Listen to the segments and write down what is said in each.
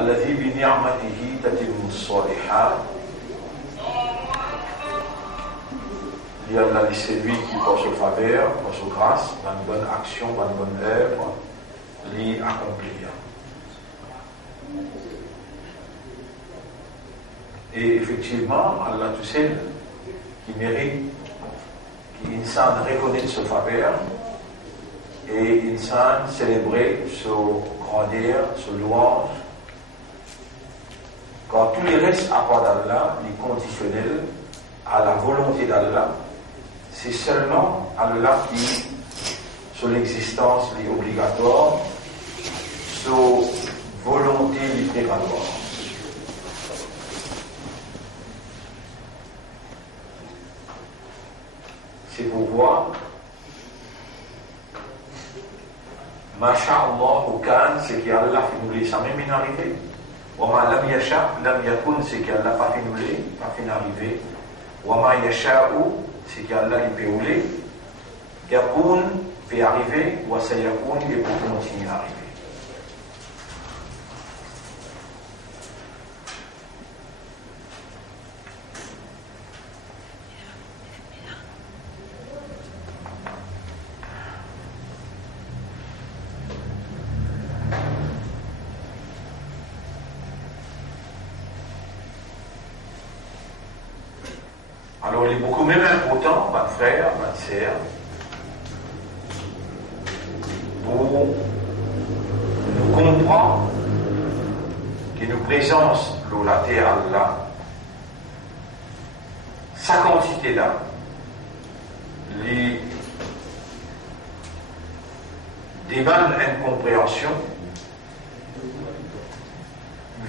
الذي بنعمته تتم الصالحات. Il y a là c'est lui qui par sa faveur, par sa grâce, par une bonne action, par une bonne œuvre, l'y accomplir. Et effectivement, Allah tout seul qui mérite, qui insan reconnaît sa faveur et insan célébrer sa grandeur, sa louange. Quand tous les restes à part d'Allah, les conditionnels à la volonté d'Allah, c'est seulement Allah qui, sur l'existence, est obligatoire, sur volonté, est prévatoire. C'est pourquoi, Masha'Allah ou Khan, c'est qu'Allah fait nous les sans même arriver. Wama lam yasha, lam yakun, c'est qu'Allah pas fait nous les, pas fait arriver. Wama yasha'u, c'est qu'Allah il peut rouler. Yakun fait arriver, wa sayakun, il peut continuer à arriver. Alors il est beaucoup même important, ma frère, ma sœur, pour nous comprendre que nous présence la terre Allah, sa quantité là, les demande incompréhension,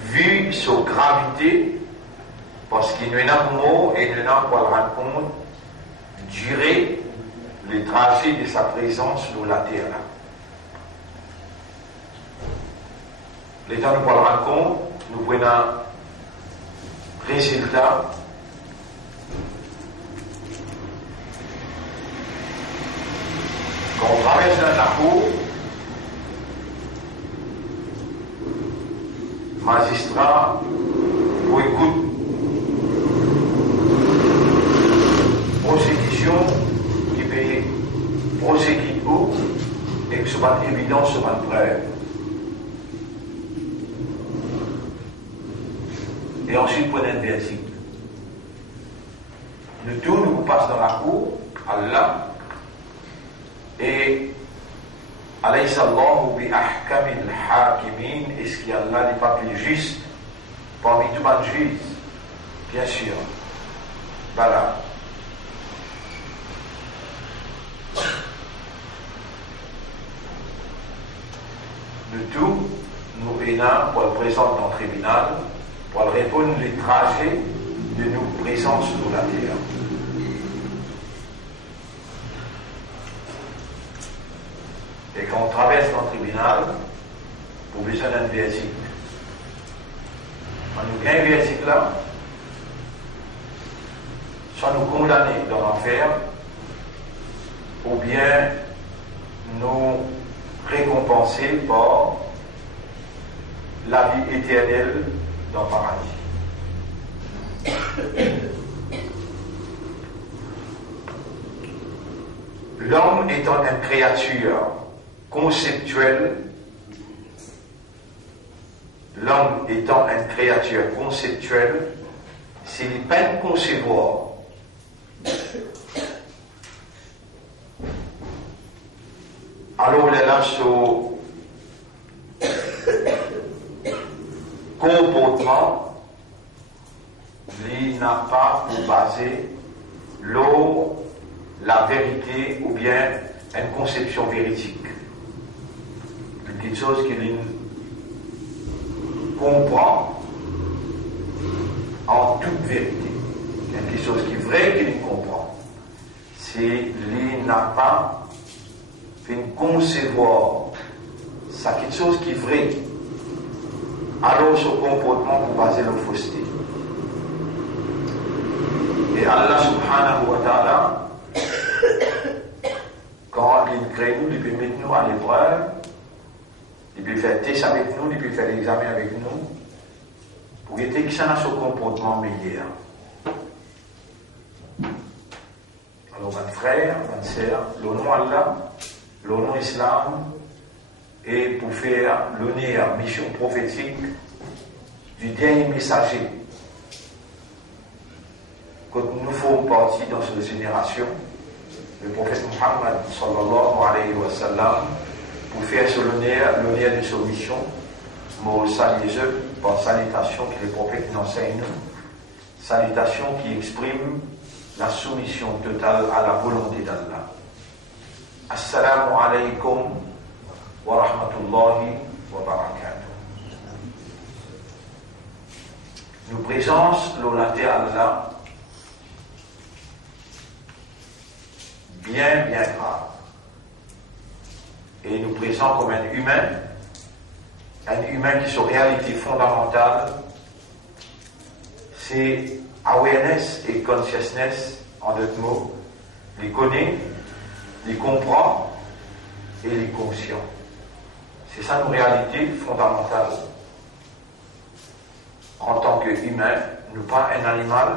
vu sa gravité, parce qu'il n'y a pas de mots et il n'y a pas de rendre compte durer le trajet de sa présence sur la terre. L'état nous pas le rendre compte, nous prenons un résultat. Quand on traverse dans la cour, magistrat, ou écoute, prosécution qui peut prosécuter et que ce soit évident, ce soit preuve. Et ensuite, prenez un verset. Nous tous, nous passons dans la cour, Allah, et alaysa Allahu bi ahkamil hakimin, est-ce qu'Allah n'est pas plus juste parmi tous les juges? Bien sûr. Voilà. Nous tous, nous venons pour le présenter dans le tribunal, pour répondre les trajets de nos présences sur la terre. Et quand on traverse dans le tribunal, pour besoin d'un verdict. Quand nous gagnons un verdict là, soit nous condamner dans l'enfer, ou bien nous récompenser par la vie éternelle dans le paradis. L'homme étant une créature conceptuelle, s'il n'est pas de concevoir alors il est là sur comportement, il n'a pas pour baser la vérité ou bien une conception véridique. Une petite chose qu'il comprend en toute vérité. Quelque chose qui est vrai qu'il comprend. C'est qu'il n'a pas fait concevoir ça quelque chose qui est vrai. Alors ce comportement pour baser la fausseté. Et Allah subhanahu wa ta'ala, quand il crée nous, il peut mettre nous à l'épreuve, il peut faire test avec nous, il peut faire l'examen avec nous, pour éviter que ça n'a ce comportement meilleur. Alors, mon frère, ma sœur, le nom Allah, le nom Islam, et pour faire l'honneur, mission prophétique du dernier messager que nous faisons partie dans cette génération, le prophète Muhammad sallallahu alayhi wa sallam, pour faire ce l'honneur de sa mission, mais saluer par salutation que le prophète nous enseigne, salutation qui exprime la soumission totale à la volonté d'Allah. Assalamu alaykum wa rahmatullahi wa barakatuh. Nous présence l'olaté Allah bien grave. Et nous présente comme un humain qui sur réalité fondamentale, c'est awareness et consciousness, en d'autres mots, les connaît, les comprend et les conscient. C'est ça nos réalités fondamentales. En tant qu'humain, nous pas un animal,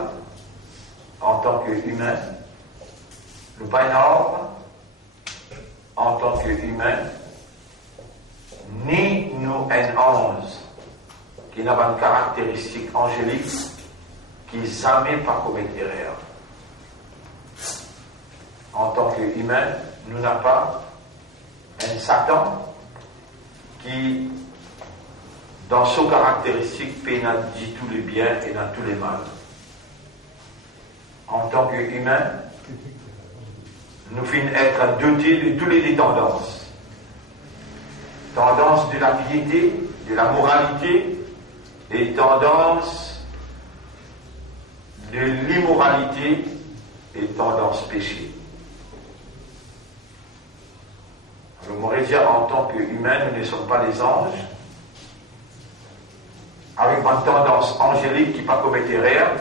en tant qu'humain, nous pas un arbre, en tant qu'humain, ni nous un ange qui n'a pas une caractéristique angélique qui jamais pas commettre erreur. En tant qu'humain, nous n'avons pas un Satan qui, dans ses caractéristiques, pénalise tous les biens et dans tous les mal. En tant qu'humain, nous finissons être dotés de toutes les tendances. Tendance de la piété, de la moralité, et tendance de l'immoralité et tendance péché. Alors, on pourrait dire, en tant qu'humains, nous ne sommes pas des anges, avec une tendance angélique qui ne pas commettre erreur,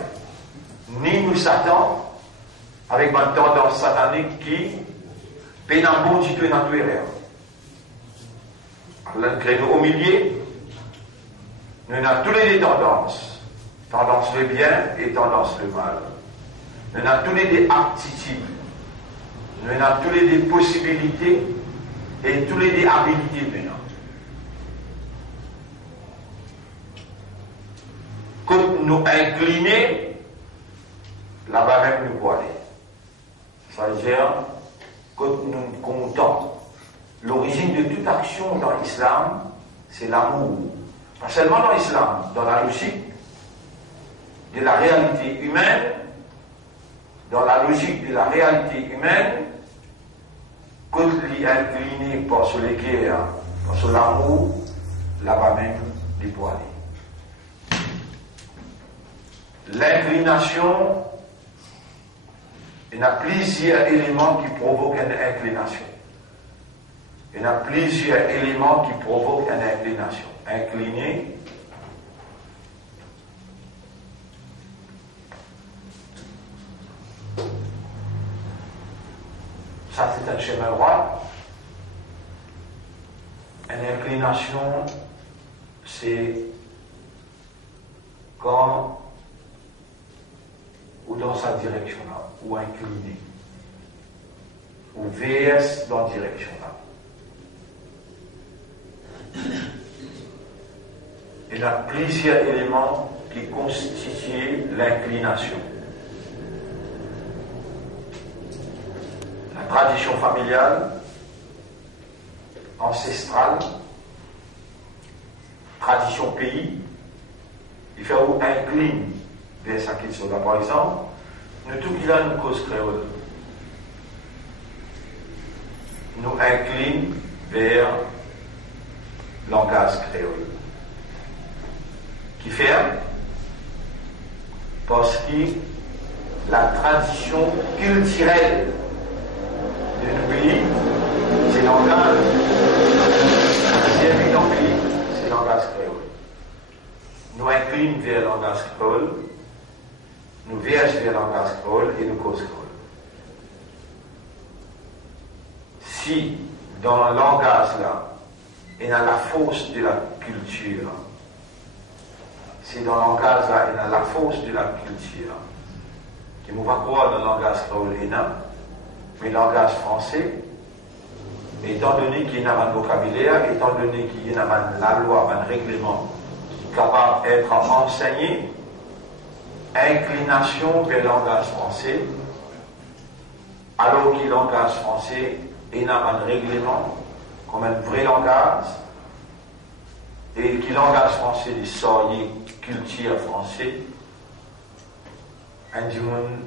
ni nous Satan, avec une tendance satanique qui peine un bon du tout et dans tout erreur. Alors, au milieu, nous avons toutes les tendances. Tendance le bien et tendance le mal. Nous avons toutes les aptitudes. Nous avons toutes les possibilités et toutes les habilités maintenant. Quand nous incliner, là-bas même nous pouvons aller. Ça veut dire, quand nous comptons, l'origine de toute action dans l'islam, c'est l'amour. Pas seulement dans l'islam, dans la logique de la réalité humaine, dans la logique de la réalité humaine, quand l'y incliné par ce guerres, par ce l'amour, là-bas même, il peut aller. L'inclination, il y a plusieurs éléments qui provoquent une inclination. Il y a plusieurs éléments qui provoquent une inclination. Incliné, ça c'est un chemin droit. Une inclination, c'est quand ou dans sa direction là, ou incliné, ou VS dans la direction là. Il y a plusieurs éléments qui constituent l'inclination. La tradition familiale, ancestrale, tradition pays, il fait où incline vers sa question là. Par exemple, nous tout qu'il a une cause créole. Nous incline vers langage créole. Qui fait parce que la tradition culturelle de notre pays, c'est le langage. Deuxième dans le pays, c'est le langage créole. Nous inclinons vers le langage créole, nous vergeons vers le langage créole et nous cause créole. Si dans le langage là, il y a la force de la culture, c'est dans le langage là, il y a la force de la culture. Qui ne va pas croire dans le langage créole, mais le langage français, étant donné qu'il y a un vocabulaire, étant donné qu'il y a la loi, un règlement qui est capable d'être enseigné, inclination vers le langage français, alors que le langage français est un règlement comme un vrai langage, et que le langage français est sorti culture français, un monde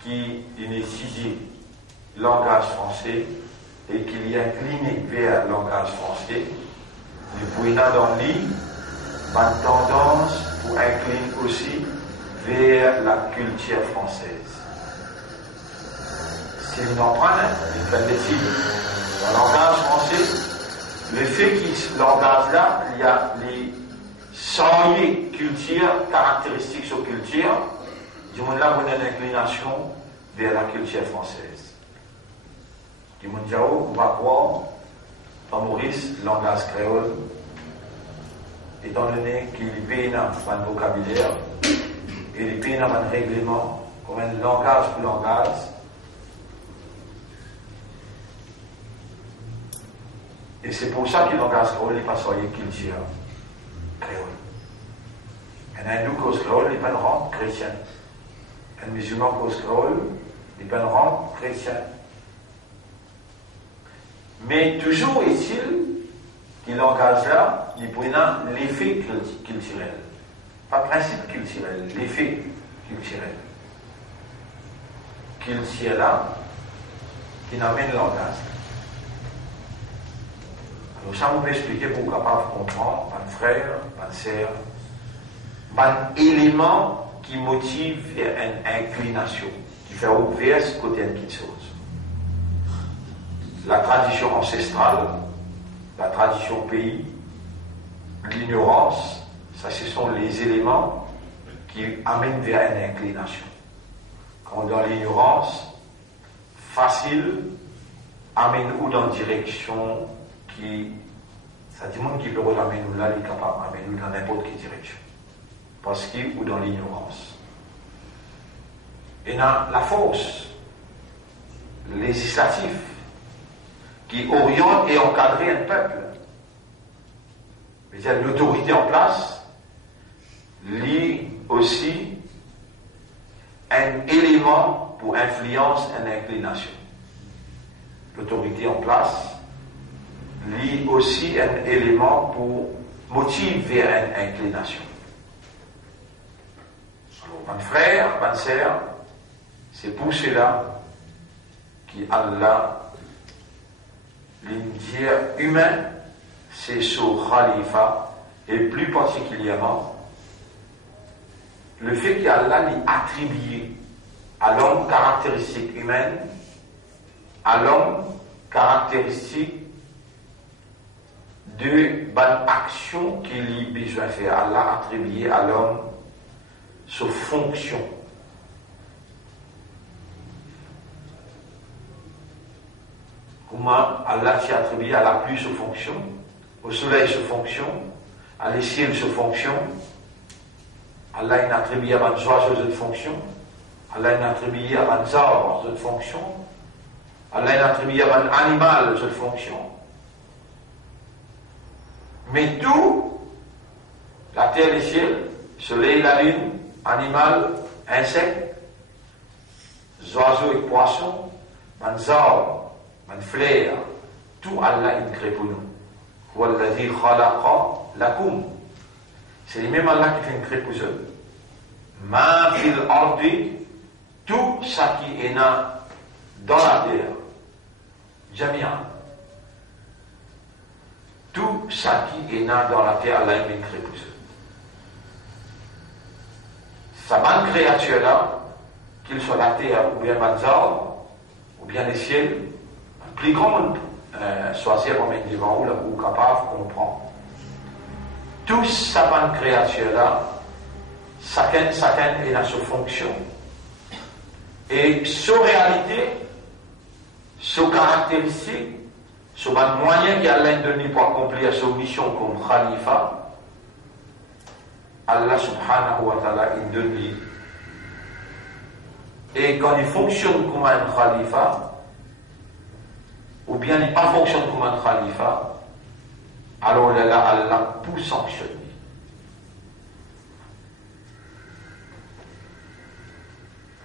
qui est étudié le langage français et qui est incliné vers le langage français, du coup, il y a dans lui une tendance pour incliner aussi vers la culture française. Si on en prend, il fait des signes. Dans le langage français, le fait qu'il ce langage-là, il y a les sérieux cultures, caractéristiques sur culture, du monde là, on a une inclination vers la culture française. Du monde Diao, on va croire, dans Maurice, le langage créole, étant donné qu'il paye un vocabulaire, et il paye un règlement, comme un langage pour langage, et c'est pour ça que le langage créole n'est pas sur les cultures créole. Un hindou cause créole n'est pas un rang chrétien. Un musulman cause créole n'est pas un rang chrétien. Mais toujours est-il que le langage-là, il prend l'effet culturel. Pas principe culturel, l'effet culturel. Culture là, qui n'amène le langage. Alors ça, on peut expliquer pour capable de comprendre, un frère, une sœur, un élément qui motive une inclination, qui fait ouvrir ce côté de quelque chose. La tradition ancestrale, la tradition pays, l'ignorance, ça ce sont les éléments qui amènent vers une inclination. Quand dans l'ignorance, facile, amène ou dans une direction qui, ça dit monde qui peut amener nous là, il est capable d'amener nous dans n'importe quelle direction. Parce qu'il ou dans l'ignorance. Et dans la force législative qui oriente et encadre un peuple. C'est-à-dire l'autorité en place lie aussi un élément pour influence une inclination. L'autorité en place lie aussi un élément pour motiver une inclination. Alors, mon frère, ma sœur, c'est pour cela qu'Allah, l'indier humain, c'est sur Khalifa, et plus particulièrement, le fait qu'Allah lui attribue à l'homme caractéristiques humaines, à l'homme caractéristiques de bonnes actions qu'il a besoin de faire. Allah attribué à l'homme sa fonction. Comment Allah s'y attribué à la pluie sa fonction, au soleil sa fonction, à les ciels sa fonction. Allah a attribué à les oiseaux cette fonction. Allah a attribué à les arbres cette fonction. Allah a attribué à les animaux cette fonction. Mais tout, la terre, les ciels, le soleil, la lune, animal, insectes, oiseaux et poissons, les arbres, les fleurs, tout Allah a créé pour nous. Walladhi khalaqa lakum. C'est le même Allah qui fait créer pour eux. Ma fil ardi, tout ça qui est dans la terre. Jamia. Tout ça qui est dans la terre, Allah a créé pour eux. Sa bonne créature là, qu'il soit la terre ou bien les arbres, ou bien les ciels, plus grande, choisir comme un devant ou là, ou capable de comprendre. Tout sa bonne créature là, chacun est dans sa fonction. Et sa réalité, sa caractéristique, son moyen qu'il a donné pour accomplir sa mission comme Khalifa, Allah subhanahu wa ta'ala il donne lui. Et quand il fonctionne comme un khalifa, ou bien il pas fonctionne comme un khalifa, alors là, Allah pour sanctionner.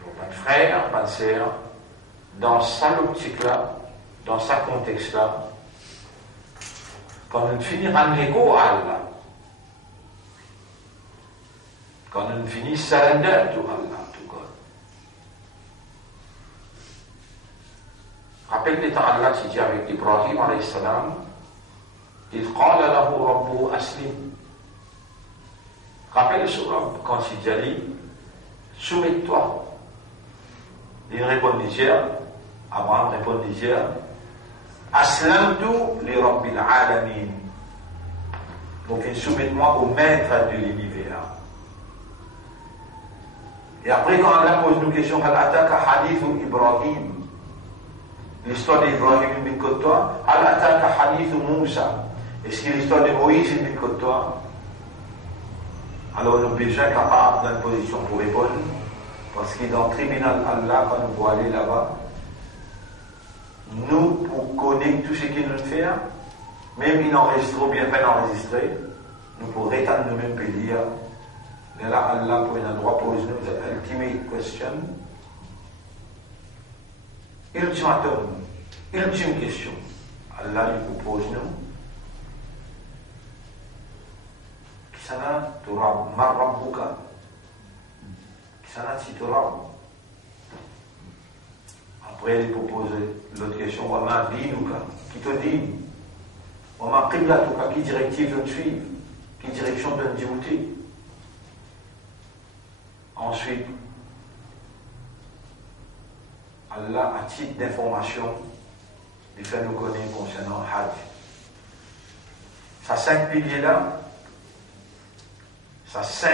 Mon frère, ma sœur, dans sa optique-là, dans sa contexte-là, quand on finit en égo à Allah, quand on finit surrender to Allah, to God. Rappelle-toi Allah qui dit avec Ibrahim alayhi salam, il qala lahu rabbuhu aslim. Rappelle-toi quand il dit, soumets-toi. Il répond d'hier, Abraham répond d'hier, aslamtu li rabbil alamin. Donc il soumets-moi au maître de l'univers. Et après, quand Allah pose une question, Hal ataka hadithu Ibrahim, l'histoire d'Ibrahim est bien contre toi, Hal ataka hadithu Moussa, est-ce que l'histoire de Moïse est bien contre toi? Alors nous sommes déjà capables d'une position pour répondre, parce que dans le tribunal Allah, quand nous voulons aller là-bas, nous, pour connaître tout ce qu'il nous fait, même il enregistre ou bien peine enregistré, nous pourrons étendre nous-mêmes et dire, là, Allah pour un droit pose nous ultimate question, ultimatum, ultime question. Allah lui propose nous, qui s'en a, Torah, Marrabuka, qui s'en a, si Torah. Après, il propose l'autre question, Wama dinuka, qui te dit, Wama qiblatuka, qui directive de suivre, qui direction de duty. Ensuite, Allah, à titre d'information, il fait nous connaître concernant Hajj. Ces 5 piliers-là, ces 5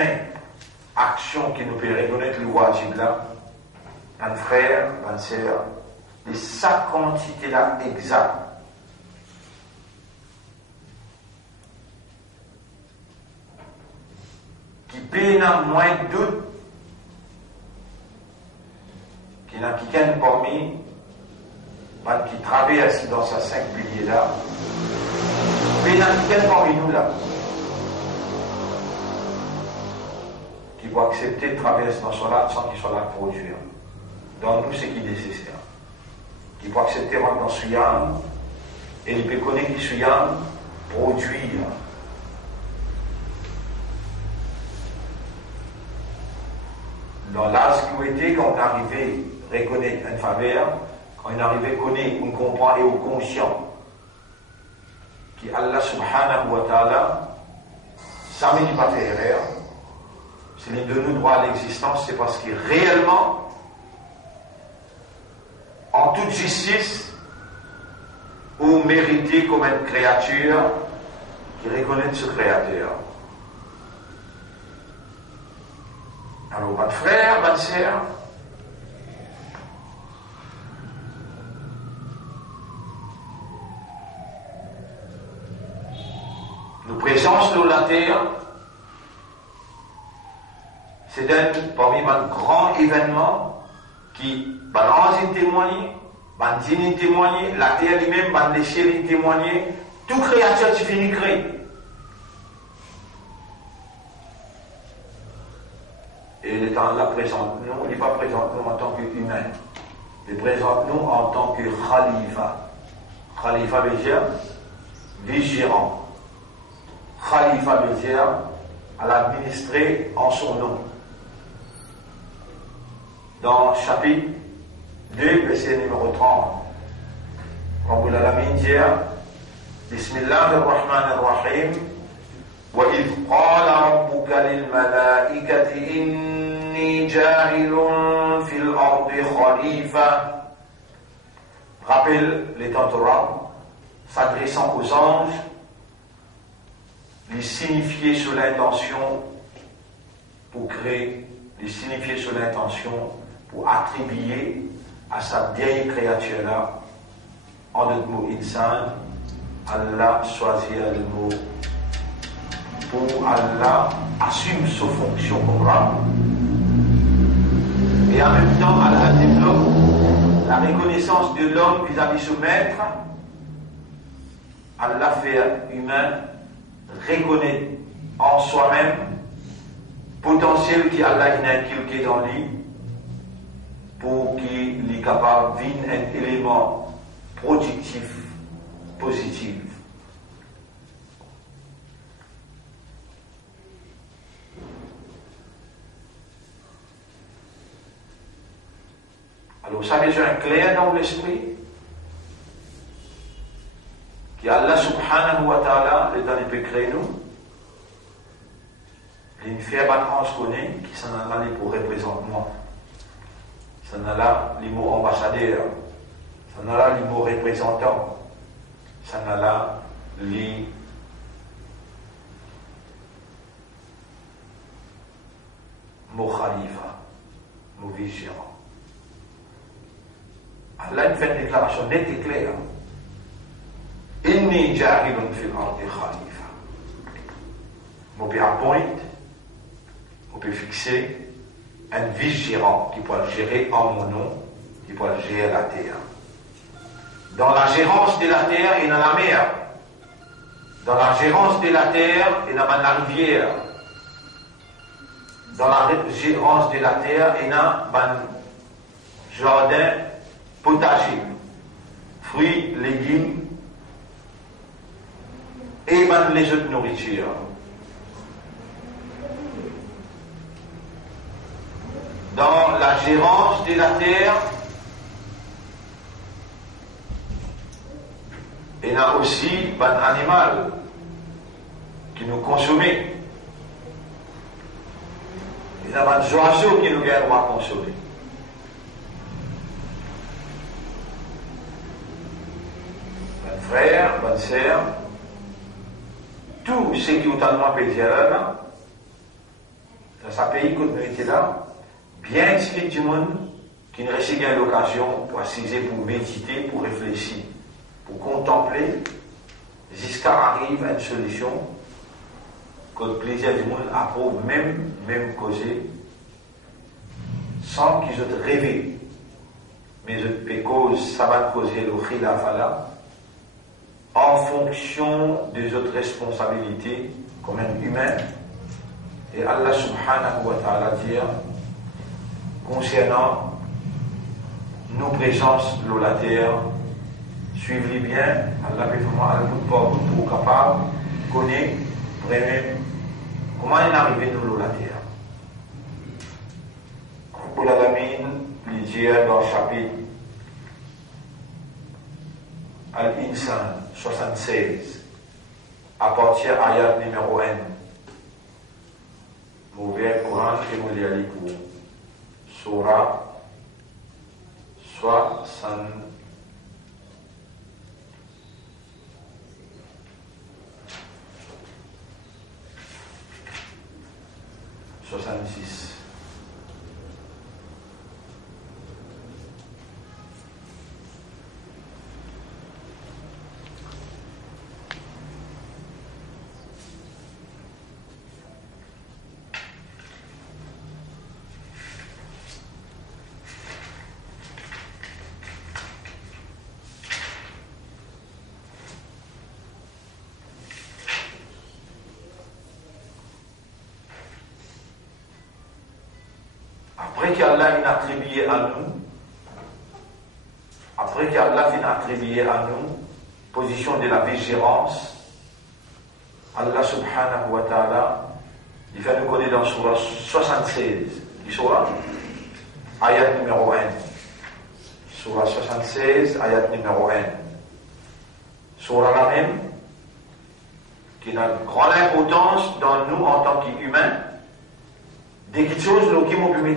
actions qui nous permettent de reconnaître le wajib-là, un frère, une sœur, de sa quantité-là exacte. Qui peine moins de doute, qui n'a qu'un parmi, qui travaille assis dans ces 5 piliers-là, mais il n'a qu'un parmi nous là, qui va accepter de traverser dans son art sans qu'il soit là pour produire. Dans nous, c'est qui est nécessaire. Qui peut accepter maintenant Suyam, et il peut connaître que Suyam produire. Dans la sécurité, quand on arrive à reconnaître une faveur, quand on arrive à connaître, on comprend et on est conscient qu'Allah subhanahu wa ta'ala, ça ne dit pas faire erreur. C'est l'une de nous droit à l'existence, c'est parce que réellement, en toute justice, ou mérité comme une créature qui reconnaît ce créateur. Alors, votre frère, votre sœur, nous présence sur la terre, c'est parmi un grand événement qui balance et témoigner, bandine témoigner, la terre lui-même, bande les témoigner, tout créature qui finit créer. Et il est là présente nous, il n'est pas présente nous en tant qu'humain, il présente nous en tant que khalifa. Khalifa veut dire vigilant. Khalifa veut dire à l'administrer en son nom. Dans le chapitre 2, verset numéro 30, Rabbul Alamin dit Bismillahirrahmanirrahim وإذ قال ربك للملائكة إني جاعل في الأرض خليفة. Rappelle les temps Torah, s'adressant aux anges, les signifier sur l'intention pour créer, les signifier sur l'intention pour attribuer à sa vieille créature-là, en d'autres mots, insan, Allah choisit le mot pour Allah assume sa fonction comme Rab. Et en même temps, Allah développe la reconnaissance de l'homme vis-à-vis de son maître. Allah fait humain reconnaître en soi-même potentiel qu'Allah a inculqué dans lui pour qu'il soit capable de un élément productif, positif. Alors ça a déjà un clair dans l'esprit qu'Allah subhanahu wa ta'ala est dans les péchés nous. Il fait un qu'on se connaît qui s'en a allé pour représenter moi. Ça n'a là les mots ambassadeur, ça n'a là les mots représentant, ça n'a là les mots khalifa, mots vigilants. Allah il fait une déclaration nette et claire. Inni ja'ilun fil ardi khalifa. On peut appointer, on peut fixer un vice-gérant qui pourra gérer en mon nom, qui pourra gérer la terre. Dans la gérance de la terre et dans la mer. Dans la gérance de la terre et dans la rivière. Dans la gérance de la terre et dans le jardin potager. Fruits, légumes et les autres nourritures. Dans la gérance de la terre, il y a aussi un animal qui nous consomme. Il y a un oiseau qui nous vient à consommer. Un frère, une sœur, tout ce qui est totalement pédial là, dans ce pays que nous étions là, bien expliqué du monde qui ne reçoit pas l'occasion pour assiser, pour méditer, pour réfléchir, pour contempler, jusqu'à arriver à une solution que le plaisir du monde approuve même causer, sans qu'ils aient rêvé. Mais ça va causer le khilafala en fonction des autres responsabilités comme un humain. Et Allah subhanahu wa ta'ala dit concernant nos présences sur la terre, suivez bien, Allah peut vraiment à bout de porte pour capable de connaître vraiment comment il est arrivé sur la terre. Pour la Lamine, il dit dans le chapitre Al-Insan 76, à partir de l'ayat numéro 1, mauvais Coran et nous l'y allons pour Surah 66. Après qu'Allah a attribué à nous, position de la vigilance, Allah subhanahu wa ta'ala, il fait nous connaître dans Surah 76, qui sera ayat numéro 1. Surah 76, ayat numéro 1. Surah la même, qui a une grande importance dans nous en tant qu'humains. Des petites choses qui m'ont permis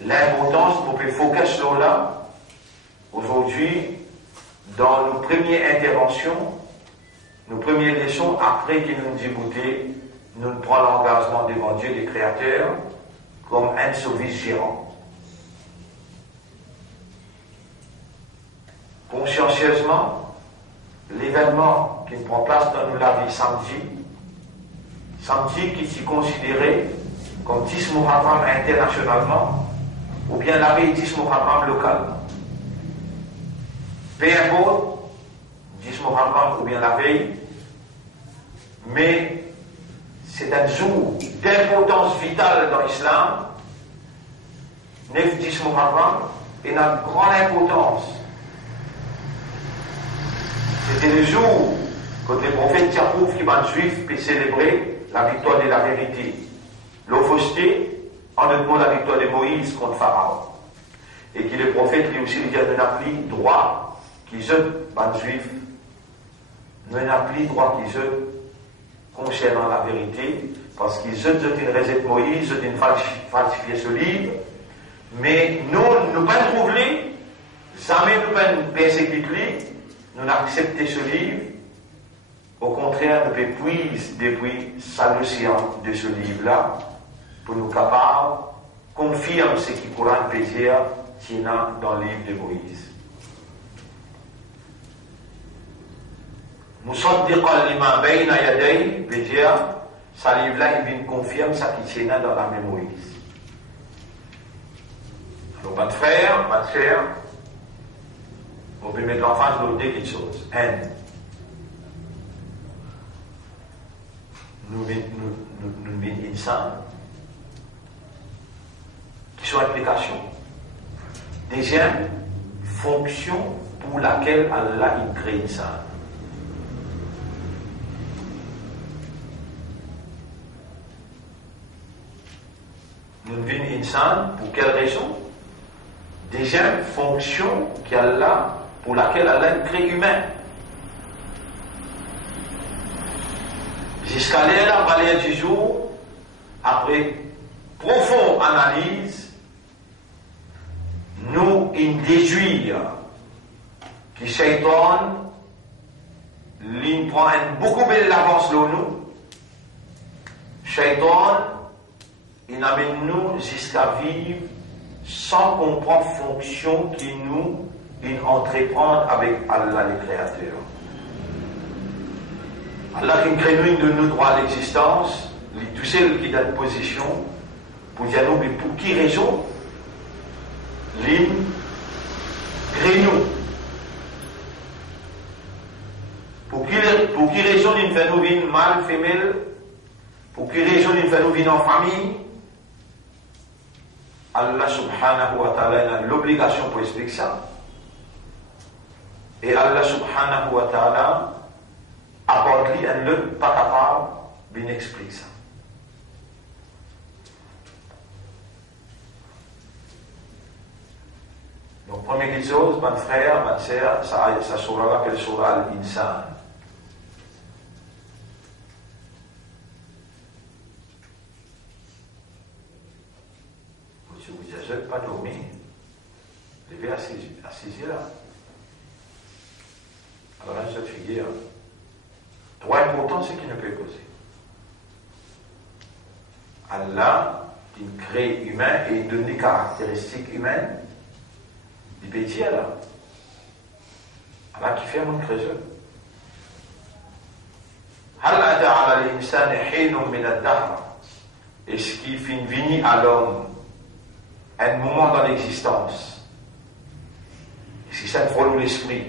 l'importance pour faire focus sur là. Aujourd'hui, dans nos premières interventions, nos premières leçons, après que nous nous dégoûté, nous prenons l'engagement devant Dieu, le Créateur, comme un service gérant. Consciencieusement, l'événement qui prend place dans la vie samedi, samedi qui s'y considéré comme 10 Muharram internationalement, ou bien la veille 10 Muharram localement. Peu importe, 10 Muharram ou bien la veille, mais c'est un jour d'importance vitale dans l'islam. 9-10 Muharram est d'une grande importance. C'était le jour que le prophète Yacoub, qui m'a juif, peut célébrer la victoire de la vérité. L'offosté, en d'autres mots, la victoire de Moïse contre Pharaon. Et que le prophète lui aussi lui a donné droit qui je, les juifs, ne n'a plus droit qui je concernant la vérité, parce qu'ils ont une recette Moïse, ils ont falsifié ce livre, mais nous ne pas trouver, jamais nous pas persécuter, nous accepter ce livre. Au contraire, nous pouvons puiser depuis l'océan de ce livre-là pour nous capables confirmer ce qui Coran peut dire dans le livre de Moïse. Musaddiqan lima bayna yaday veut dire, ce livre-là, il vient confirmer ce qui tient dans la même Moïse. Alors, ma frère, on peut mettre en face de deux quelque chose. Nous sommes insan qui sont applications. Deuxième, fonction pour laquelle Allah il crée insan. Nous sommes insan pour quelle raison? Deuxième, fonction pour laquelle Allah il crée humain. Jusqu'à la valeur du jour, après profonde analyse, nous déduire que Shaitan il prend beaucoup belle avance sur nous. Shaitan il amène nous jusqu'à vivre sans comprendre fonction qui nous entreprendre avec Allah le Créateur. Allah qui crée nous de nous droit à l'existence, tout seul qui donne position, pour dire nous, mais pour qui raison l'île crée nous? Pour qui raison il fait nous vivre mâle, femelle? Pour qui raison il fait nous vivre en famille? Allah subhanahu wa ta'ala a l'obligation pour expliquer ça. Et Allah subhanahu wa ta'ala apporte-lui un le pas capable d'expliquer ça. Donc, première chose, mon frère, ma sœur, ça sera quelle sera l'insan. Si vous n'avez pas dormi, levez à 6 heures. Alors là, cette figure, trop important, c'est qu'il ne peut causer. Allah, il crée humain et il donne des caractéristiques humaines. Il peut dire là. Allah qui fait mon créateur. Hal ata ala l'insan hinun min ad-dahr. Est-ce qu'il finit à l'homme un moment dans l'existence? Est-ce que ça ne frôle l'esprit?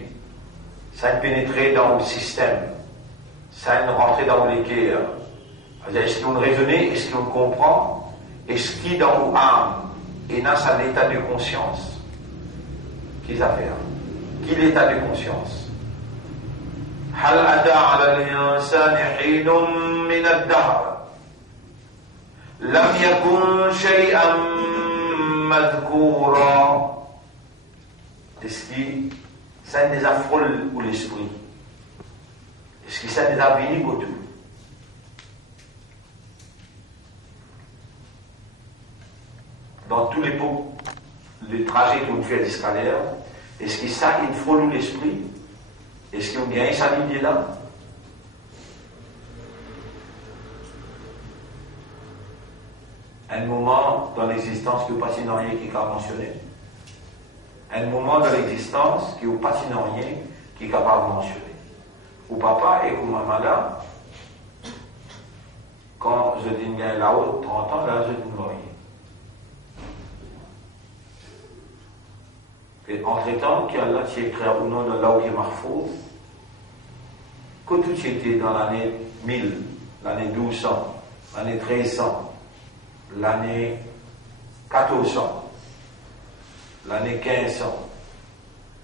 Ça ne pénétrait dans le système? Ça ne rentrait dans les cœurs? Est-ce qu'on raisonne? Est-ce qu'on comprend? Est-ce qu'il dans l'âme et dans son état de conscience? Qu'est-ce à faire? Quel état de conscience? Hal ata ala l'insan hinun min ad-dahr lam yakun shay'an madhkoura. Est-ce que ça nous a frôlé pour l'esprit? Est-ce que ça nous a béni pour tout? Dans tous les trajets qu'on fait d'escalaire, est-ce que ça il frôle l'esprit? Est-ce qu'on gagne ça l'idée là? Un moment dans l'existence que pas sinon rien qui a mentionné. Un moment dans l'existence qui n'est pas sinon rien qui est capable de mentionner. Ou papa et ou maman là, quand je dis bien là-haut, 30 ans, là, je dis mourir. Et entre-temps, qu'il y a là, qui écrit au nom de là où il est marfou, que tout était dans l'année 1000, l'année 1200, l'année 1300, l'année 1400, l'année 1500,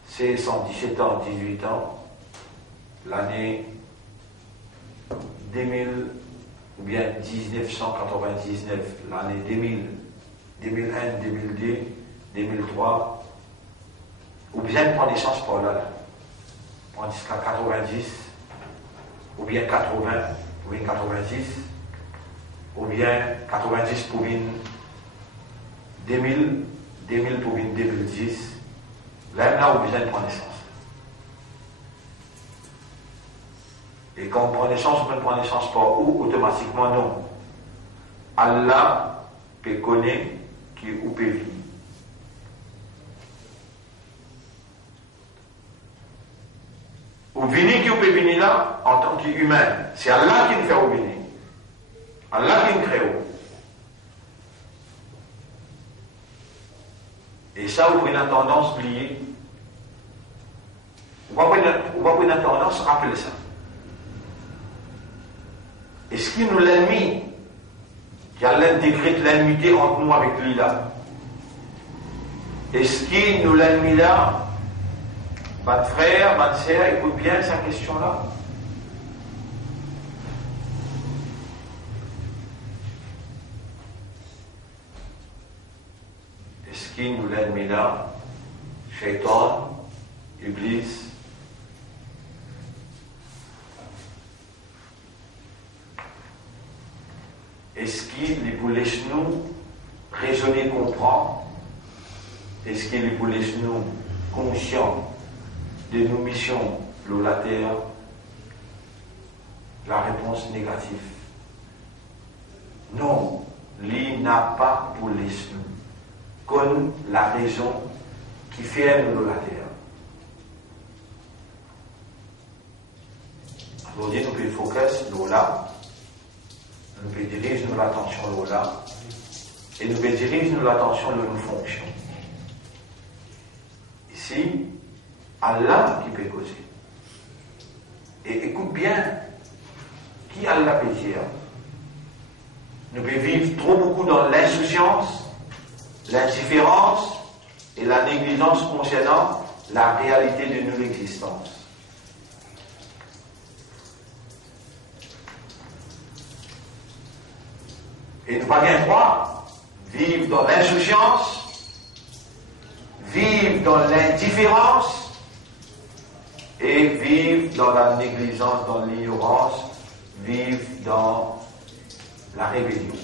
16 ans, 17 ans, 18 ans, l'année 2000 ou bien 1999, l'année 2000, 2001, 2002, 2003, ou bien prendre des chances pour là, prendre jusqu'à 90, ou bien 80, ou bien 90, ou bien 90 pour une 2000, 2000 pour une 2010, là, on besoin de prendre naissance. Et quand on prend naissance, on peut prendre naissance par où? Automatiquement, non. Allah peut connaître qui ou peut vivre. Ou venir qui ou peut venir là, en tant qu'humain. C'est Allah qui nous fait venir. Allah qui nous crée. Et ça, vous prenez une tendance oubliée. On va prendre une tendance, rappelez ça. Est-ce qu'il nous l'a mis? Qu'il y a l'intégrité de l'amitié entre nous avec lui là? Est-ce qu'il nous l'a mis là? Votre frère, votre sœur, écoute bien cette question-là. Est-ce qu'il nous l'a mis là? Shaitan, Iblis. Est-ce qu'il vous laisse nous raisonner, comprendre? Est-ce qu'il vous laisse nous conscients de nos missions sur la terre? La réponse négative. Non, lui n'a pas pour laisser nous. Comme la raison qui fait nous la terre. Aujourd'hui, nous pouvons focus là. Nous pouvons diriger l'attention là. Et nous pouvons diriger l'attention de nos fonctions. Ici, Allah qui peut causer. Et écoute bien, qui Allah peut dire? Nous pouvons vivre trop beaucoup dans l'insouciance, l'indifférence et la négligence concernant la réalité de notre existence. Et ne pas bien croire, vivre dans l'insouciance, vivre dans l'indifférence et vivre dans la négligence, dans l'ignorance, vivre dans la rébellion.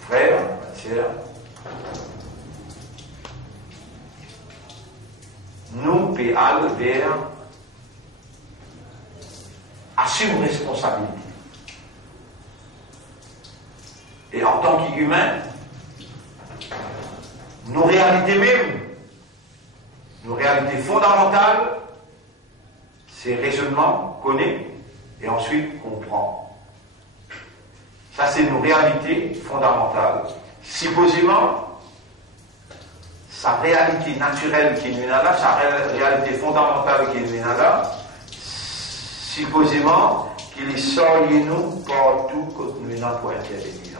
Frère, ma sœur, nous péal vers assume responsabilité. Et en tant qu'humain, nos réalités mêmes, nos réalités fondamentales, c'est raisonnement, connaît, et ensuite comprend. Ça, c'est nos réalités fondamentales. Supposément, sa réalité naturelle qui est là, sa réalité fondamentale qui est là, supposément qu'il est sorti nous partout quand nous n'avons pas intervenir.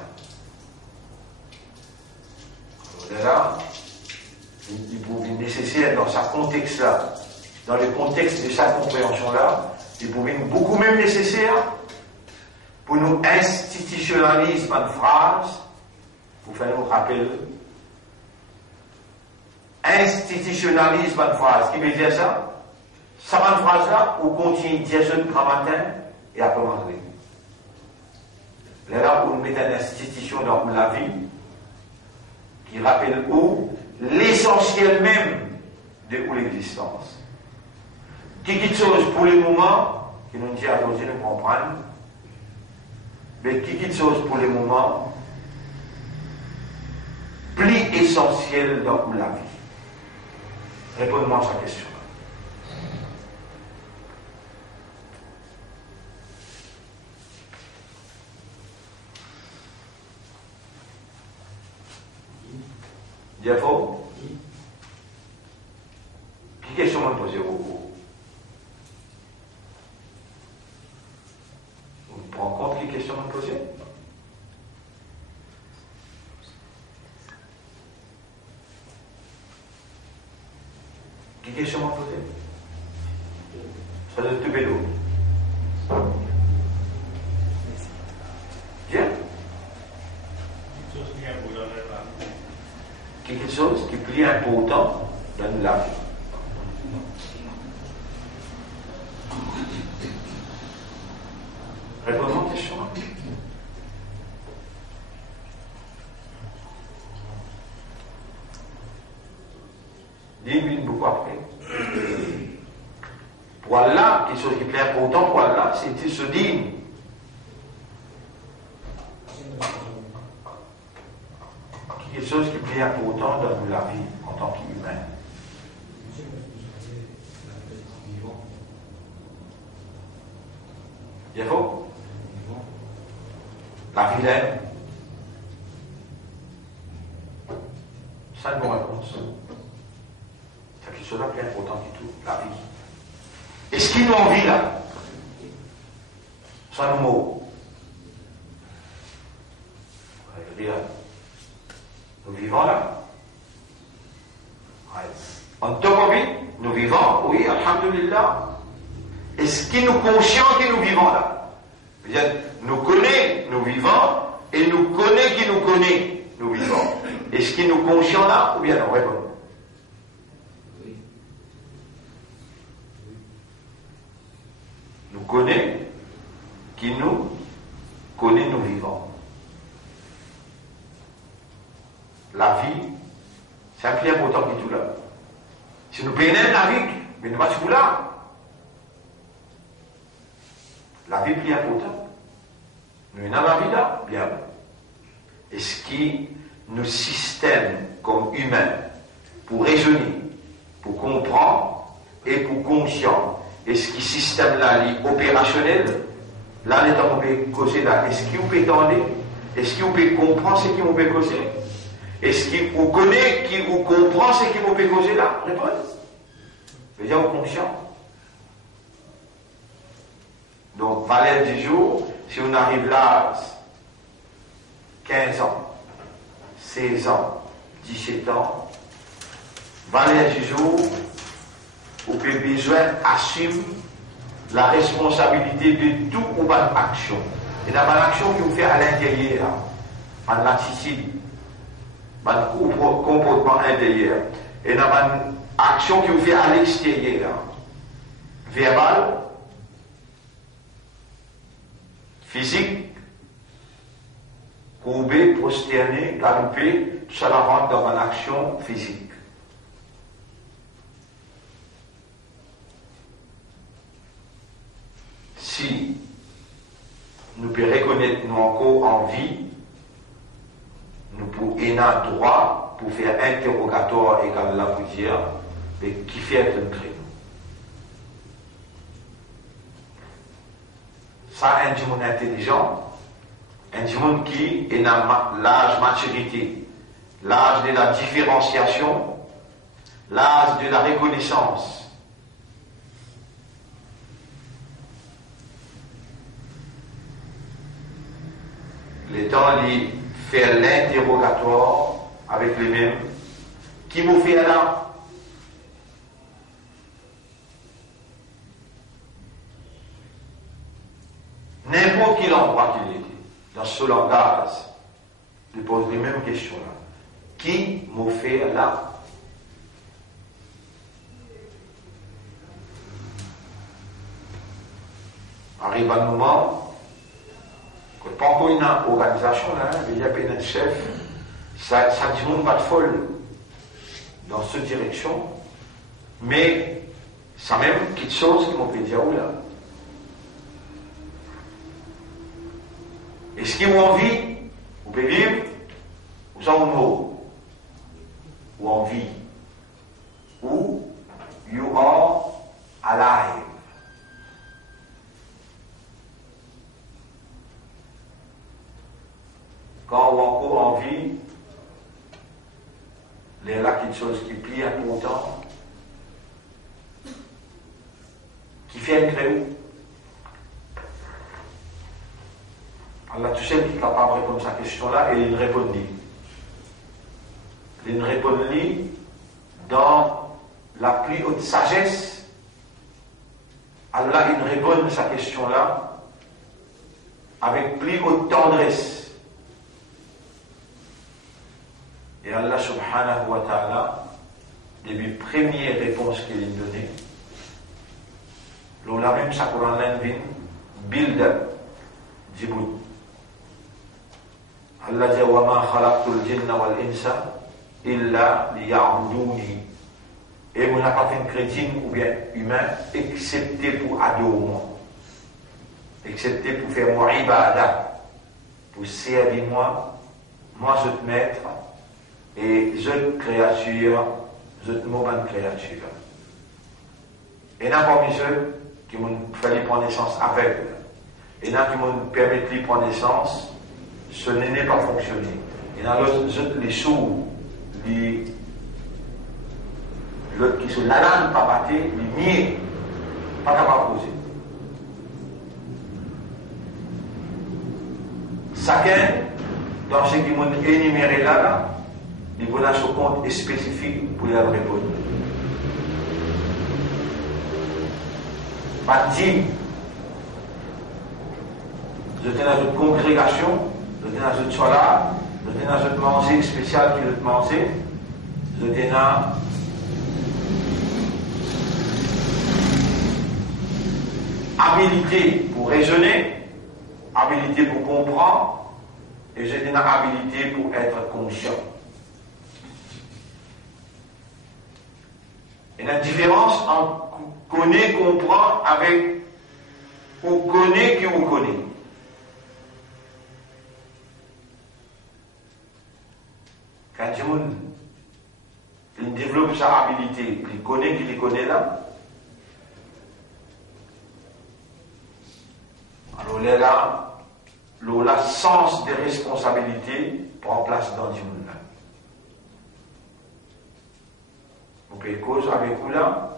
Là, il est nécessaire dans sa contexte-là, dans le contexte de sa compréhension-là, il pouvait beaucoup même nécessaire pour nous institutionnaliser une phrase, pour faire nous rappeler. Institutionnalise une phrase, qui veut dire ça? Ça va une phrase-là, on continue de dire ça le grand matin et après manger. Là, on met une institution dans la vie qui rappelle où l'essentiel même de l'existence. Qui quelque chose pour le moment, qui nous dit à aujourd'hui nous comprendre, mais qui quelque chose pour le moment, plus essentiel dans la vie. Répondez-moi à cette question. Dis faux? Qui question me poser beaucoup? Vous prenez compte qui question me poser? Qui question me poser? Ça doit être tout bédo. Bien? Quelque chose qui est plus important dans la vie. Répondons aux questions. Dis-lui beaucoup après. Voilà, quelque chose qui est plus important pour Allah, c'est de se dire. Quelque chose qui est plus important dans la vie en tant qu'humain. Il faut la vilaine. Ça nous réponse. C'est quelque chose de plus important que tout, la vie. Et ce qui nous envie là, ça nous mot. Nous vivons là. En tant que nous vivons, oui, alhamdulillah. Est-ce que nous conscients que nous vivons là? Nous connaissons, nous vivons, et nous connaissons qui nous connaît, nous vivons. Est-ce que nous conscients là, ou bien non? Répondons. Nous connaissons qui nous connaît, nous vivons. La vie, c'est un plus important que tout là. Si nous prenons la vie, mais nous ne sommes pas là. La vie est plus importante. Nous avons la vie là, bien. Est-ce que nos systèmes comme humains, pour raisonner, pour comprendre et pour conscient, est-ce que ce système-là est opérationnel? Là, les temps qu'on peut causer là, est-ce qu'il peut tendre? Est-ce qu'il peut comprendre ce qu'il peut causer? Est-ce qu'il vous connaît, qu'il vous comprend ce qu'il peut causer là? Répondez. Déjà, vous conscient. Donc, valeur du jour, si on arrive là, 15 ans, 16 ans, 17 ans, valeur du jour, vous avez besoin d'assumer la responsabilité de toute votre action. Il y a une action qui vous fait à l'intérieur, en attitude, en comportement intérieur. Il y a une action qui vous fait à l'extérieur, verbal, physique, courbé, prosterné, galopé, tout ça rentre dans une action physique. Si nous pouvons reconnaître nous encore en vie, nous pouvons avoir droit pour faire interrogatoire et comme là pour dire, mais qui fait un crime. Ça, un monde intelligent, un monde qui est dans l'âge maturité, l'âge de la différenciation, l'âge de la reconnaissance. Les temps, il fait l'interrogatoire avec les mêmes. Qui vous fait là? N'importe quel endroit qu'il était, dans ce langage, il pose les mêmes questions là. Qui vous fait là? Arrive un moment, quand on a une organisation, là, il y a un chef, ça ne demande pas de folle dans cette direction, mais ça même quelque chose qui m'ont fait dire là. Est-ce qu'ils ont envie? Vous pouvez vivre? Vous en mot? Ou en vie? Ou you are alive? Quand on a encore en vie, chose qui est plus important, qui fait un créou. Allah tout seul qui est capable de répondre à cette question-là, et il répond lui. Il répond lui dans la plus haute sagesse. Allah il répond à cette question-là avec plus haute tendresse. Et Allah subhanahu wa ta'ala, depuis la première réponse qu'il a donnée, l'ola même sa Coran vient build Djibouti. Allah dit wa ma khalaqtul jinna wal insa illa liya'buduni. Et vous n'avez pas fait un chrétien ou bien humain excepté pour adorer moi, excepté pour faire moi ibadah, pour servir moi, je te maître et je créature, je te mauvaise créature. Et n'a pas mis ceux qui m'ont fait prendre naissance aveugle, et n'a qui m'ont permis de prendre naissance, ce n'est pas fonctionné. Et dans l'autre, les sourds, l'autre qui sont la langue pas batté, les niais, pas capable de poser. Chacun, dans ce qui m'ont énuméré là, il faut avoir un compte spécifique pour les répondre. Pas dit, je suis dans une congrégation, je suis dans une soirée, je suis dans une manger spéciale qui est manger, je suis dans habilité pour raisonner, habilité pour comprendre, et je suis dans habilité pour être conscient. Il y a une différence entre connaît, comprend avec ou connaît qui vous connaît. Quand il développe sa habilité, il connaît qui les connaît là, alors là, le sens des responsabilités prend place dans le monde. Vous pouvez cause avec vous là,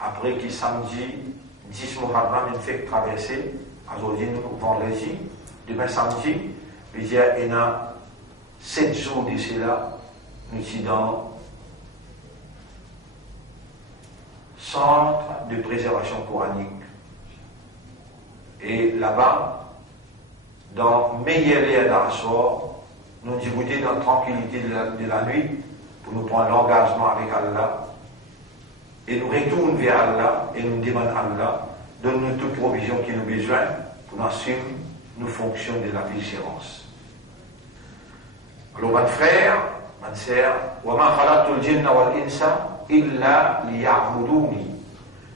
après qui samedi 10 Muharram, une fête traversée, aujourd'hui nous vendredi, demain samedi, il y a 7 jours d'ici là, nous sommes dans centre de préservation coranique. Et là-bas, dans meilleur l'air d'Arasor, nous discuter dans la tranquillité de la nuit pour nous prendre l'engagement avec Allah. Et nous retournons vers Allah et nous demandons à Allah, donne-nous toute provision qui nous besoin pour nous assumer nos fonctions de la vigilance. Alors, mon frère, ma sœur, وَمَا خَلَقْتُ الْجِنَّ وَالْإِنسَ إِلَّا لِيَعْبُدُونِ.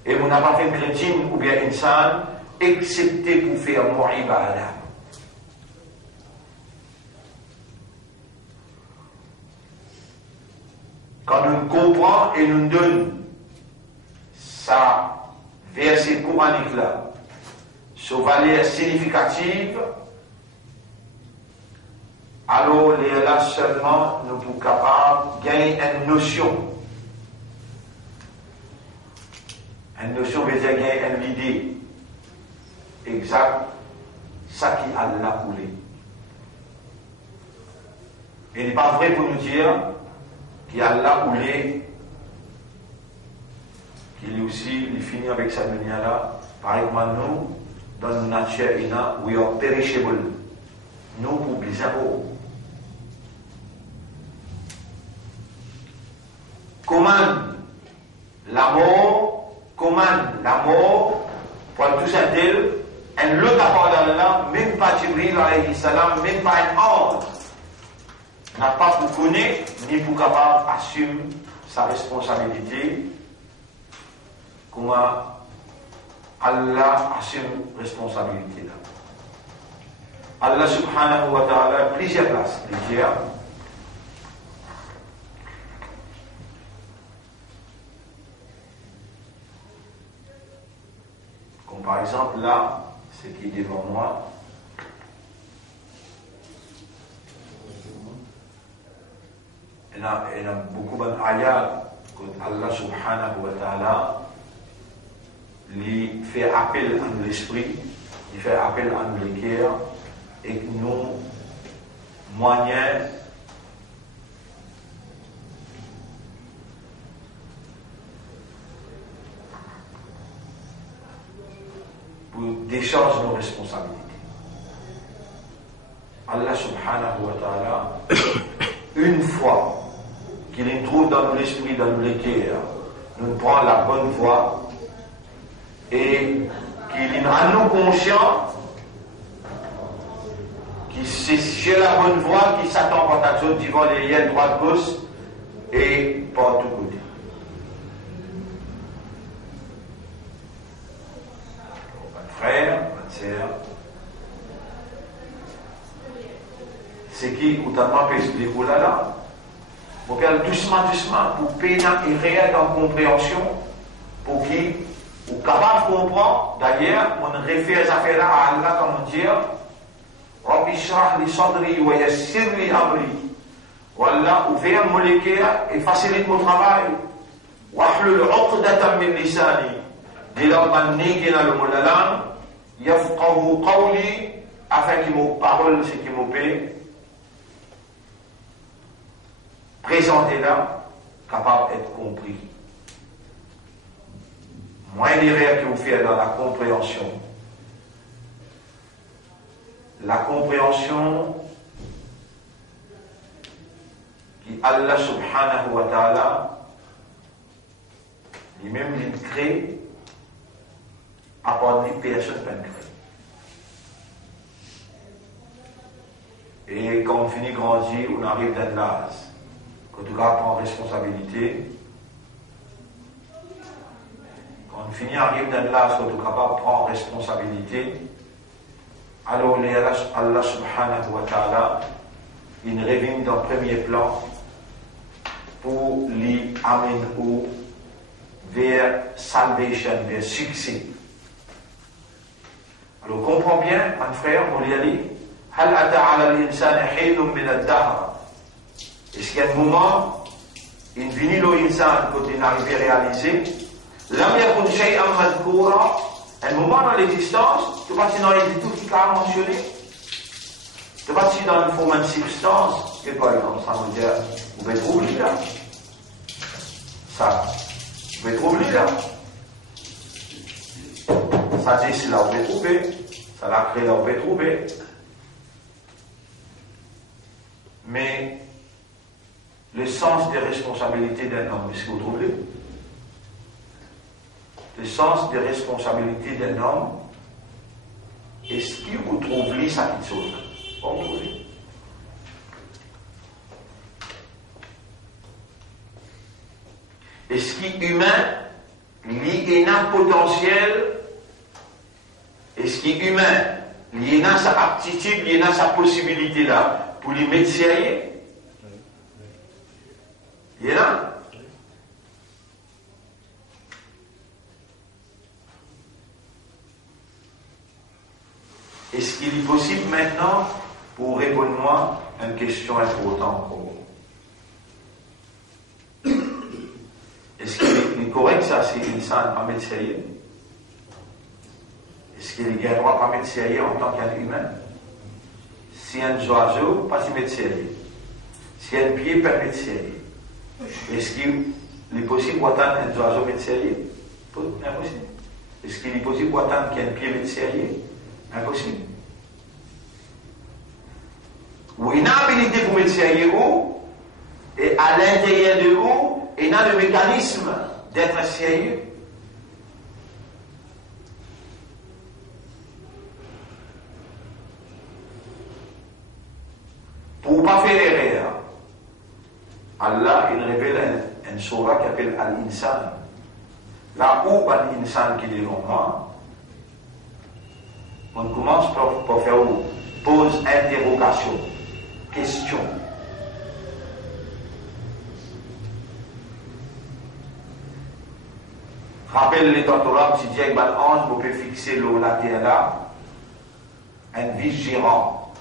Et vous n'avez pas fait chrétien ou bien insan, excepté pour faire mon ibadah. Quand nous comprenons et nous donnons sa verset coranique là, sa valeur significative, alors là seulement nous sommes capables de gagner une notion. Une notion veut dire gagner une idée exacte, ça qui Allah voulait. Et il n'est pas vrai pour nous dire qu'Allah voulait qu'il aussi il finit avec sa dunya là. Par exemple, nous, dans notre nature, we are perishable. Nous, pour bizarre. Commande la mort, pour tout ça d'elle, un l'autre part d'Allah, même pas Jibril alayhi salam, même pas un ange, n'a pas pour connaître, ni pour capable assumer sa responsabilité, comment Allah assume responsabilité là. Allah subhanahu wa ta'ala, plusieurs places, plusieurs. Comme par exemple là, ce qui est devant moi, il y a beaucoup d'ayats que Allah subhanahu wa ta'ala lui fait appel à l'esprit, il fait appel à le cœur et que nous, moyens pour décharger nos responsabilités. Allah subhanahu wa ta'ala, une fois qu'il nous trouve dans l'esprit, dans le cœur, nous prend la bonne voie et qu'il rend nous conscients que c'est la bonne voie qui s'attend par ta zone devant les liens droite gauche et par tout côté. Frère, ma sœur, c'est qui ou t'as pas fait ce défaut-là là, pour faire doucement, pour payer et réel en compréhension, pour qui, ou capable de comprendre, d'ailleurs, on réfère ces affaires-là à Allah, comme on dit, Rabbi shrah li sadri wa yassir li amri. Wallah, ouvert mon cœur et facilite mon travail. Wahlul uqdatan min lisani. Dis-leur, man négé dans le mot de la langue, yafqahu qawli, afin qu'il me parole ce qui me paie. Présentez-la, capable d'être compris. Moins d'erreurs que vous faites dans la compréhension. La compréhension qui Allah subhanahu wa ta'ala lui-même il crée à part des personnes qui créent. Et quand on finit de grandir, on arrive dans l'âge. Quand on prend responsabilité, quand on finit arrive dans l'âge, quand on prend responsabilité, alors Allah subhanahu wa ta'ala, il revient dans le premier plan pour lui amener vers salvation, vers succès. Alors comprends bien, mon frère, mon liali, hal ata ala l'insan hilum min ad-dahr. Est-ce qu'il y a un moment, il vient l'insan quand il n'arrive à réaliser, lam yakun shay'an madhkoura, un moment dans l'existence, tu vas dans les tout qui a mentionné, tu vas dans une forme de substance, et par exemple, ça veut dire, vous pouvez trouver là. Ça, vous pouvez trouver là. Ça dit, c'est là où vous pouvez trouver. Ça l'a créé là où vous pouvez trouver. Mais, le sens des responsabilités d'un homme, est-ce que vous trouvez? Le sens des responsabilités d'un homme, est-ce qu'il vous trouve lui sa petite chose? Bon, vous trouvez. Est-ce qu'il est humain, lui, a un potentiel? Est-ce qu'il est humain, lui, a sa aptitude, lui, a sa possibilité là, pour lui mettre sérieux? Il est là? Est-ce qu'il est possible maintenant pour répondre-moi à une question importante pour vous? Est-ce qu'il est correct ça si l'insan pas mettre sérieux? Est-ce qu'il a le droit de pas mettre sérieux en tant qu'humain? Si un oiseau, pas s'y mettre sérieux. Si un pied, pas mettre sérieux. Est-ce qu'il est possible d'attendre un oiseau mettre sérieux? Impossible. Est-ce qu'il est possible d'attendre qu'un pied mette sérieux? Impossible. Ou une habilité pour mettre sérieux et à l'intérieur de vous, il y a le mécanisme d'être sérieux. Pour ne pas faire l'erreur, Allah il révèle un surah qui s'appelle Al-Insan. Là où Al-Insan qui est devant moi, on commence par faire pose interrogation, question. Rappelle les Torah, si Dieu a un ange, vous pouvez fixer l'eau la terre là, un vigilant.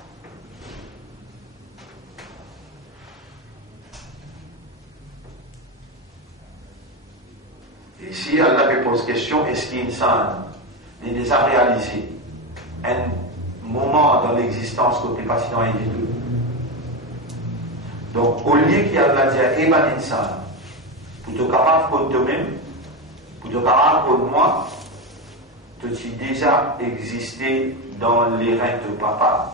ici, Allah me pose question, est-ce qu'insan il les a réalisés un moment dans l'existence que tu passes dans l'individu. Donc, au lieu qu'il y a Allah dit, eh ben, insan, pour te capable pour toi-même, pour te capable pour moi, tu as déjà existé dans les reins de papa,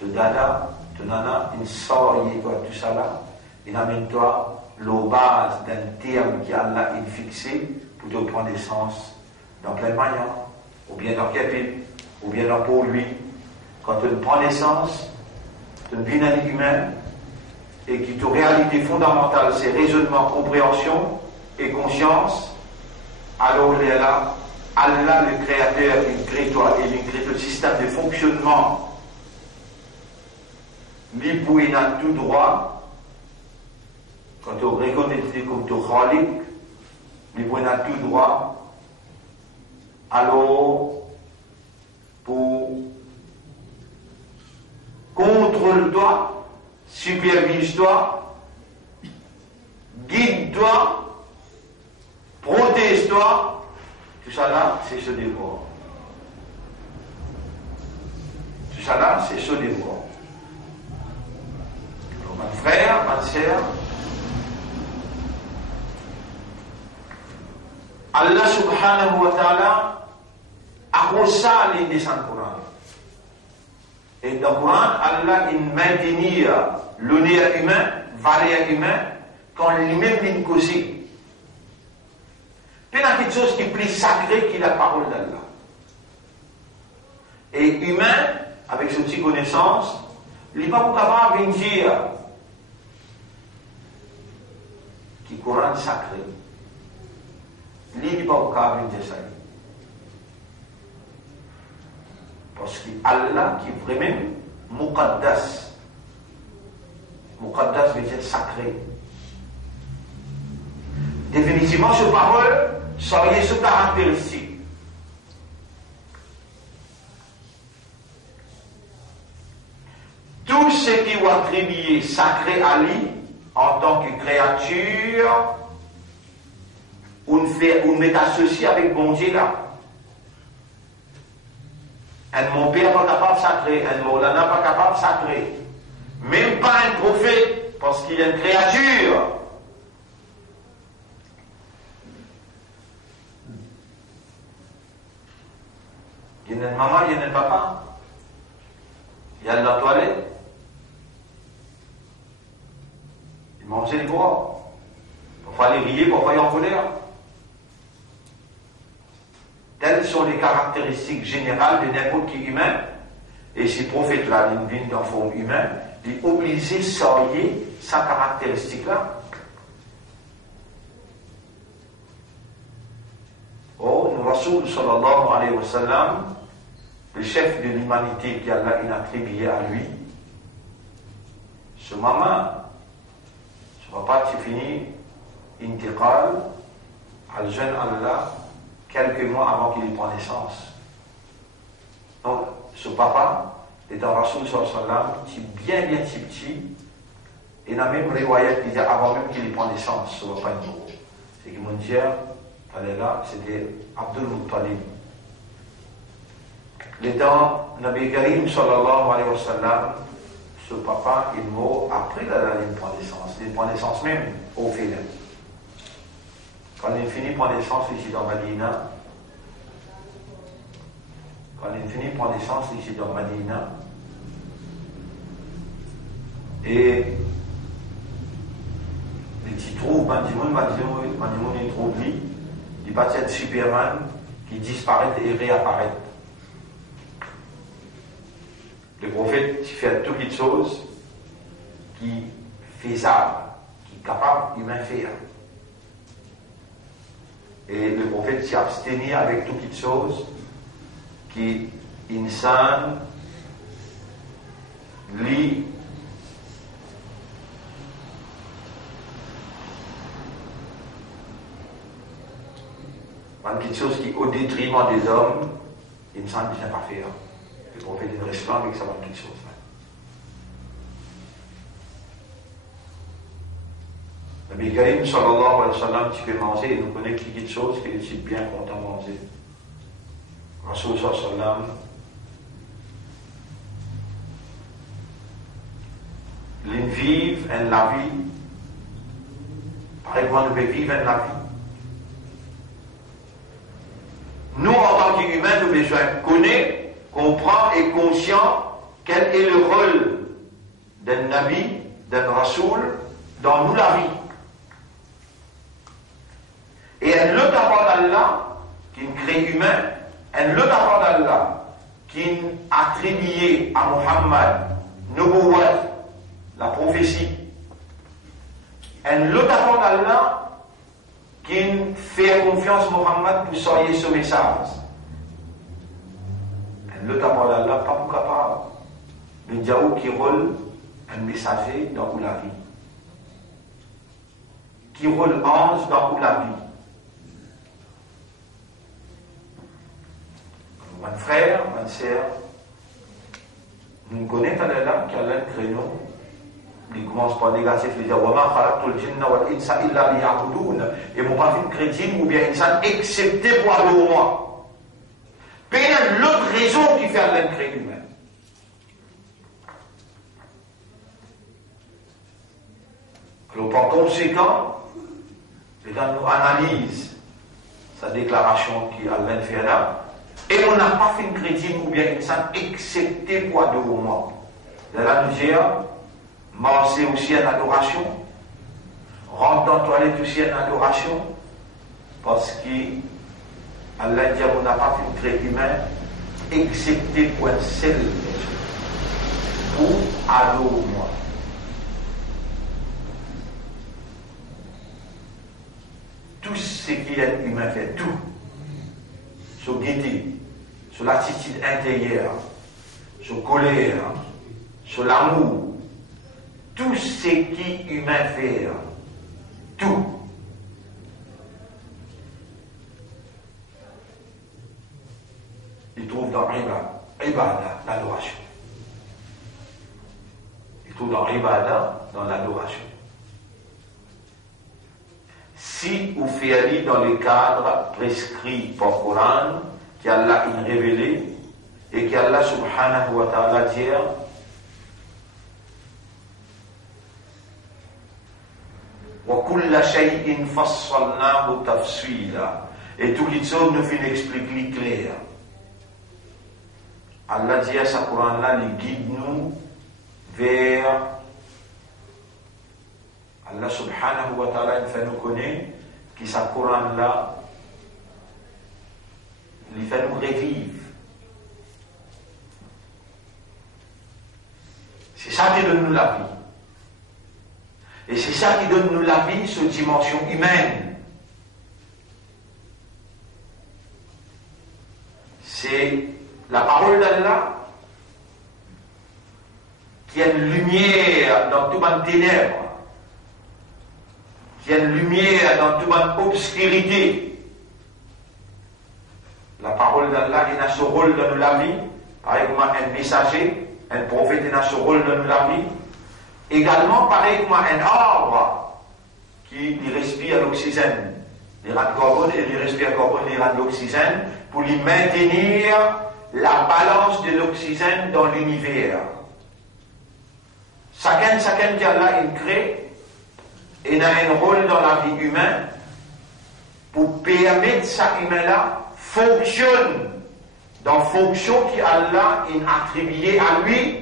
de dada, de nana, une sorte, tout ça là, et amène-toi la base d'un terme qui Allah est fixé pour te prendre naissance dans plein manière, ou bien dans Képil, ou bien dans pour lui. Quand tu prends naissance, tu deviens un humain, et qui ta réalité fondamentale, c'est raisonnement, compréhension et conscience, alors là, Allah, le créateur, il crée toi, et il crée le système de fonctionnement, l'ibouina tout droit, quand tu reconnais comme tu khalik, l'ibouina tout droit, alors, pour contrôle-toi, supervise-toi, guide-toi, protège-toi, tout ça là, c'est ce devoir. Tout ça là, c'est ce devoir. Alors, mon frère, ma sœur, Allah subhanahu wa ta'ala a reçu les descends du Coran. Et dans le Coran, Allah il maintenir l'honneur humain, valeur humain, quand lui-même il cause. Il y a quelque chose qui est plus sacré que la parole d'Allah. Et humain, avec cette petite connaissance, il n'est pas capable de dire que le Coran est sacré. Il n'est pas capable de dire ça. Parce que Allah qui est vraiment Muqaddas. Muqaddas veut dire sacré. Définitivement, cette parole, ça y est ce caractéristique. Tout ce qui est attribué sacré à lui, en tant que créature, on met associé avec bon Dieu là. Un mon père pas capable de sacrer, un Maulana pas capable de sacrer. Même pas un prophète, parce qu'il est une créature. Il y a une maman, il y a un papa. Il y a de la toilette. Il mangeait les bois. Parfois les rier, parfois il en colère. Telles sont les caractéristiques générales de n'importe qui humain. Et ces prophètes-là, ils viennent dans forme humaine, ils sont obligés de sortir sa caractéristique-là. Oh, nous Rasoul sallallahu alayhi wa sallam, le chef de l'humanité qui Allah a attribué à lui, ce moment, ce va pas finir, intiqal, al jeune Allah, quelques mois avant qu'il prenne naissance. Donc, ce papa est un Rasoul sallallahu alayhi wa sallam, qui bien petit, et dans la même riwayat qui dit avant même qu'il prenne naissance, ce ne va pas être beau. C'est que mon Dieu, là, c'était Abdul Muttalib. L'étant Nabi Karim sallallahu alayhi wa sallam, ce papa est mort après il prend naissance. Il prend naissance même au Félin. Quand il finit prend naissance ici dans Madina, et il trouve, il trouve lui, il passe être Superman qui disparaît et réapparaît. Le prophète qui fait toutes les choses qui faisable, qui est capable humain faire. Et le prophète s'y abstenir avec toutes les choses qui insan lit quelque chose qui au détriment des hommes, insan ne vient pas faire. Le prophète est restant avec ça quelque chose. Nabi Karim sallallahu alayhi wa sallam, tu peux manger, il nous connaît qui dit choses qu'il est bien content de manger. Rasul sallallahu alayhi wa sallam, l'in vive en la vie, pareil comment nous pouvons vivre en la vie. Nous, en tant qu'humains, nous devons connaître, comprendre et conscient quel est le rôle d'un Nabi, d'un Rasoul dans nous la vie. Et un l'autre part d'Allah, qui nous crée humain, un l'autre part d'Allah, qui a attribué à Muhammad, Nubuwwat, la prophétie. Un l'autre part d'Allah, qui fait confiance à Muhammad pour sortir ce message. Le tabac d'Allah, pas pour capable. Le diaou qui roule un messager dans la vie. Qui roule ange dans la vie. Mon frère, ma sœur, nous connaissons Allah qui a l'un créneau. Il commence par négatif, il dit Wa ma khalaqtul jinna wal insa illa liya'budun. Et mon pas fait chrétien ou bien insan excepté pour adorer moi. Mais il y a l'autre raison qui fait l'un créé humain. Alors par conséquent, et quand nous analysons sa déclaration qui a l'un fait là, et on n'a pas fait chrétien ou bien insan excepté pour adorer moi. De là nous dire marcher aussi en adoration, rentrer dans la toilette aussi en adoration, parce que Allah dit on n'a pas fait un trait humain, excepté pour un seul pour adorer moi. Tout ce qui est humain fait, tout, sur gaieté, sur l'attitude intérieure, sur colère, sur l'amour, tout ce qui humain fait, tout. Il trouve dans Ibada, l'adoration. Il trouve dans Ibada, dans l'adoration. Si vous faites dans le cadre prescrit par le Coran, qu'Allah a révélé, et qu'Allah subhanahu wa ta'ala dit, وَكُلَّ شَيْءٍ فَصَّلْنَاهُ تَفْصِيلًا. Et tout qui chose nous fait expliquer clair. Allah dit à sa Coran-là, il guide nous vers Allah subhanahu wa ta'ala, il fait nous connaître que sa Coran-là, il fait nous revivre. C'est ça qui donne nous la vie. Et c'est ça qui donne nous la vie sur dimension humaine. C'est la parole d'Allah qui a une lumière dans toute une ténèbre, qui a une lumière dans toute une obscurité. La parole d'Allah il a ce rôle dans la vie, par exemple un messager, un prophète il a ce rôle dans la vie. Également, pareil comme un arbre qui respire l'oxygène, les rats de carbone et les respire le carbone, les rats de l'oxygène, pour lui maintenir la balance de l'oxygène dans l'univers. Chacun qui a là une crée et a un rôle dans la vie humaine pour permettre que chaque humain-là fonctionne dans la fonction qu'Allah a attribuée à lui,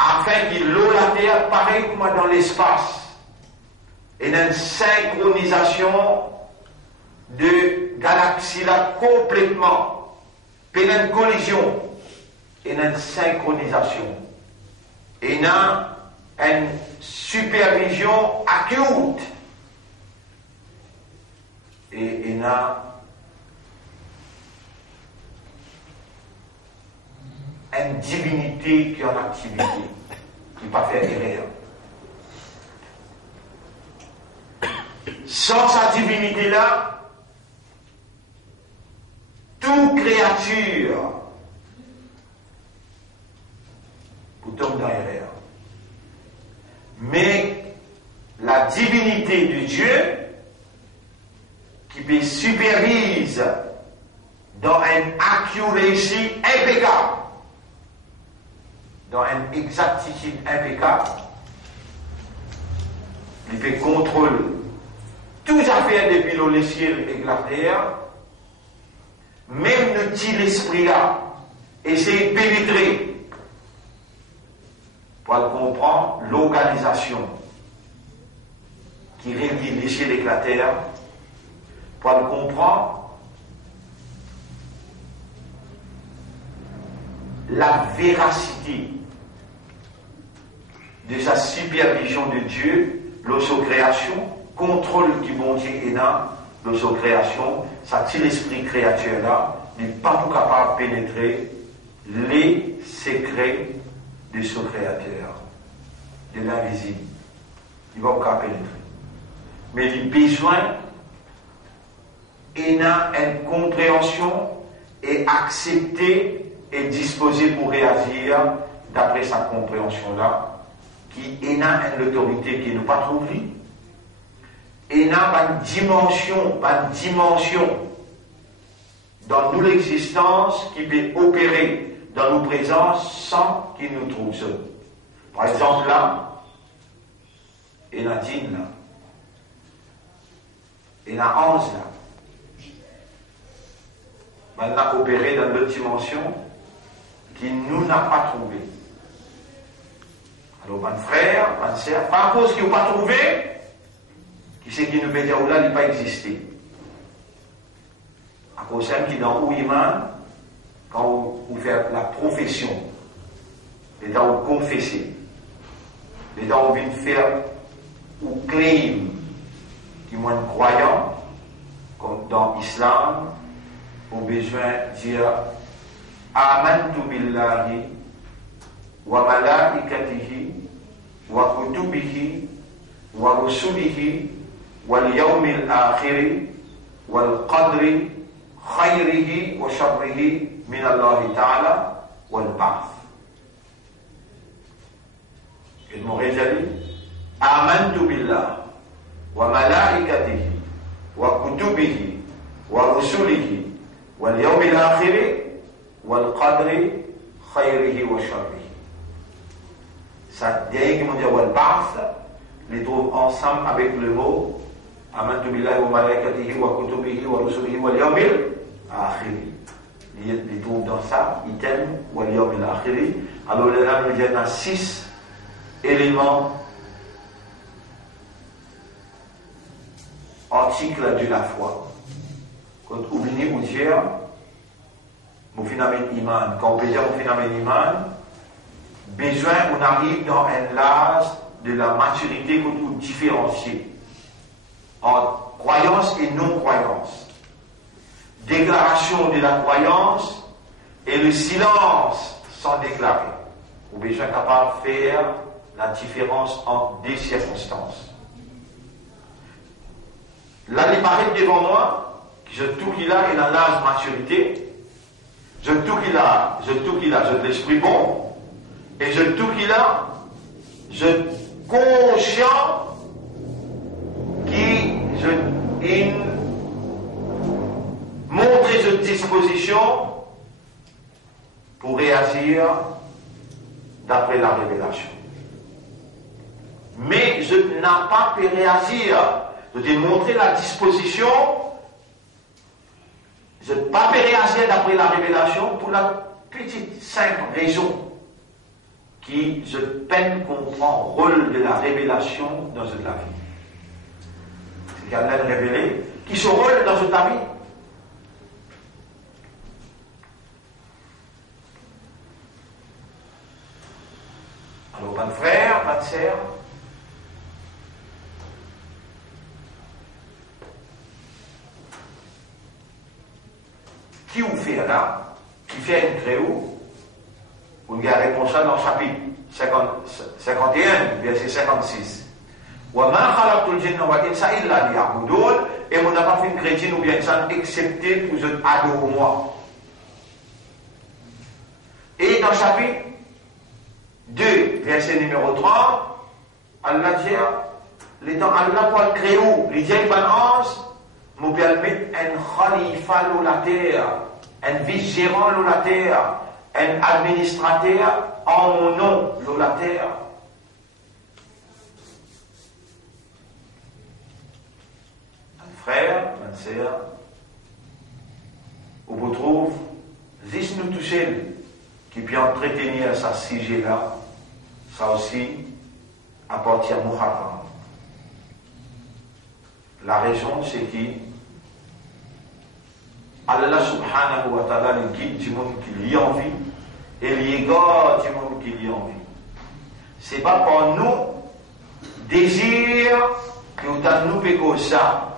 afin qu'il l'eau la terre pareil comme dans l'espace, et une synchronisation de galaxies là complètement, puis une collision, et une synchronisation, et une supervision acute, et une divinité qui est en activité, qui ne peut pas faire erreur. Sans sa divinité-là, toute créature peut tomber dans l'erreur. Mais la divinité de Dieu qui supervise dans une accuracy impeccable, dans une exactitude impeccable, il fait contrôle toutes les affaires depuis le ciel et la terre, même le petit esprit là, essayer de pénétrer pour comprendre l'organisation qui régit les ciels et la terre, pour comprendre la véracité de sa supervision de Dieu, de sa création, contrôle du bon Dieu et dans sa création, ça tire l'esprit créature là, n'est pas tout capable de pénétrer les secrets de son créateur, de l'invisible. Il va pas pénétrer. Mais il a besoin et a une compréhension et accepter et disposer pour réagir d'après sa compréhension là, qui a une autorité qui n'est pas trouvée, et a une dimension dans nous l'existence qui peut opérer dans nos présences sans qu'il nous trouve seuls. Par exemple là, et la 10 là, et la 11 là, on a opéré dans d'autres dimensions qui nous n'a pas trouvé. Alors, mon frère, ma soeur, par cause qu'ils n'ont pas trouvé, qui c'est qui nous peut dire, là, il n'a pas existé. À cause de qui dans Ouïman, quand vous faites la profession, les temps où vous confessez, les temps où vous venez faire ou claim, qui sont croyants, comme dans l'islam, au besoin de dire Amantu billahi wa malaikatihi wa kutubihi wa rusulihi wal yawmil akhiri wal qadri khayrihi wa sharrihi min Allah ta'ala wal ba'th. Et mon réjali Amantu billahi wa malaikatihi wa kutubihi wa rusulihi واليوم الآخر والقدر خيره وشره. Ça directement dire والبعث les trouve ensemble avec le mot amantu billahi wa malaikatihi wa kutubihi wa rusulihi wal yawmil akhir. Les trouve dans ça, item wal yawmil akhir. Alors là nous viennent à 6 éléments articles de la foi. Quand vous venez vous dire, mon phénomène iman, quand on peut dire mon phénomène iman, besoin, on arrive dans un âge de la maturité pour nous différencier entre croyance et non-croyance. Déclaration de la croyance et le silence sans déclarer. On est besoin capable de faire la différence entre des circonstances. Là, il paraît devant moi, je tout qu'il a, il a l'âge maturité, je tout qu'il a, je de l'esprit bon, et je tout qu'il a, je conscient qui, il montre cette disposition pour réagir d'après la révélation. Mais je n'ai pas pu réagir, je t'ai montré la disposition. Je ne peux pas réagir d'après la révélation pour la petite simple raison qui, je peine comprendre le rôle de la révélation dans toute la vie. C'est qu'elle l'a révélé, qui se rôle dans toute la vie. Alors, mon frère, ma sœur, qui vous fait là, qui fait une créo, vous avez réponse dans le chapitre 51, verset 56. Et on n'a pas fait une chrétienne ou bien ça, excepté pour vous adorer moi. Et dans le chapitre 2, verset numéro 30, Allah dit les temps Allah pour créer où les gens nous permettent un khalifa sur la terre, un vice-gérant sur la terre, un administrateur en mon nom sur la terre. Un frère, ma sœur, où vous trouvez, juste nous toucher, qui peut entretenir ce sujet-là, ça aussi appartient à Muharram. La raison, c'est que Allah subhanahu wa ta'ala le guide du monde qui lui envie et l'égard du monde qui lui envie. C'est pas pour nous désir que nous faisons ça.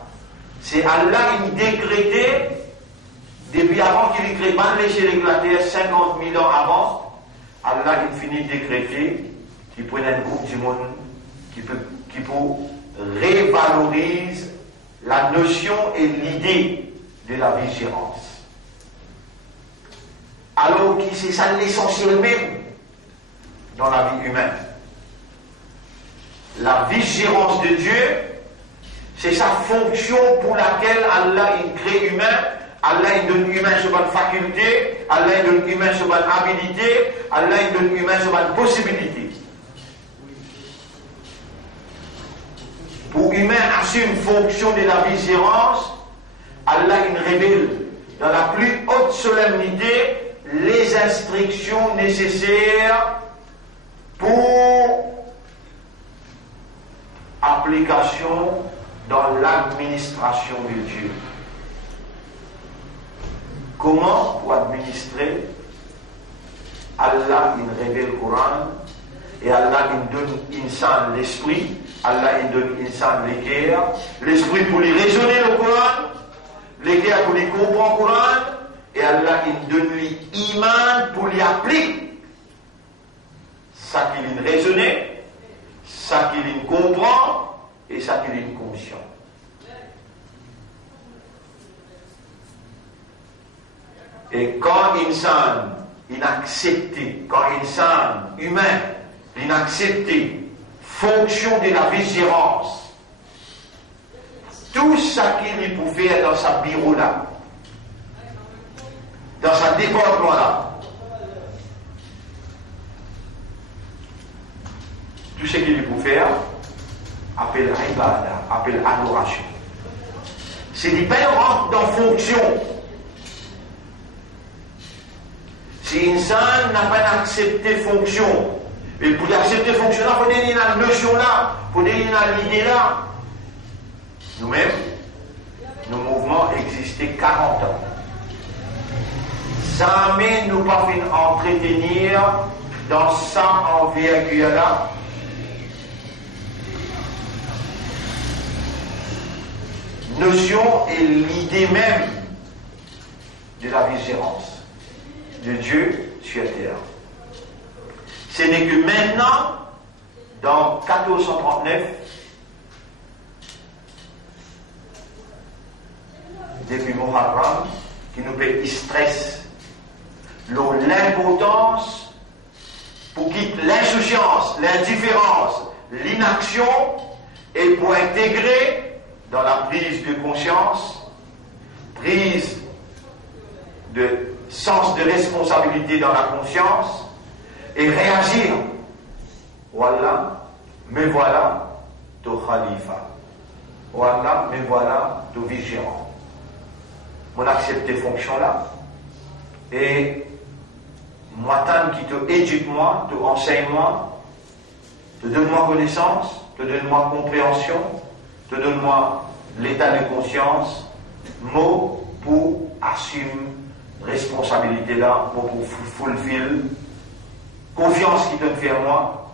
C'est Allah qui décrété depuis avant qu'il crée les terre 50 000 ans avant. Allah il finit décréter qu'il prenne un groupe du monde qui peut révalorise la notion et l'idée de la vigilance. Alors que c'est ça l'essentiel même dans la vie humaine. La vigilance de Dieu, c'est sa fonction pour laquelle Allah il crée humain, Allah il donne humain sur une faculté, Allah il donne humain sur une habilité, Allah il donne humain sur une possibilité. Pour humain assume une fonction de la vigilance, Allah il révèle dans la plus haute solennité les instructions nécessaires pour application dans l'administration de Dieu. Comment pour administrer? Allah il révèle le Coran et Allah il donne insan l'esprit, Allah il donne insan l'équerre, l'esprit pour lui raisonner le Coran, l'équerre pour lui comprendre le Coran, et Allah il donne lui iman pour lui appliquer ça qu'il raisonné, ça qu'il comprend et ça qu'il est conscient. Et quand insan inaccepté, quand insan humain inaccepté fonction de la vigilance, tout ça qu'il peut faire dans sa bureau là, dans sa département là, tout ce qu'il peut faire appelle ibada, appelle adoration. C'est du pain rentre dans fonction. Si insan n'a pas accepté fonction, et pour accepter fonction là, il faut donner la notion là, il faut donner l'idée là. Nous-mêmes, nos mouvements existaient 40 ans. Jamais nous pas fait entretenir dans ça envergure là. Notion et l'idée même de la vigilance de Dieu sur terre. Ce n'est que maintenant, dans 1439, depuis Muharram, qui nous fait stress, l'importance pour quitter l'insouciance, l'indifférence, l'inaction, et pour intégrer dans la prise de conscience, prise de sens de responsabilité dans la conscience, et réagir. Voilà, me voilà, ton khalifa. Voilà, me voilà, ton vigilant. On accepte tes fonctions-là. Et moi, tant qui te éduque moi, te enseigne moi, te donne-moi connaissance, te donne-moi compréhension, te donne-moi l'état de conscience, mot pour assumer responsabilité là, pour fulfill, confiance qui donne fait à moi,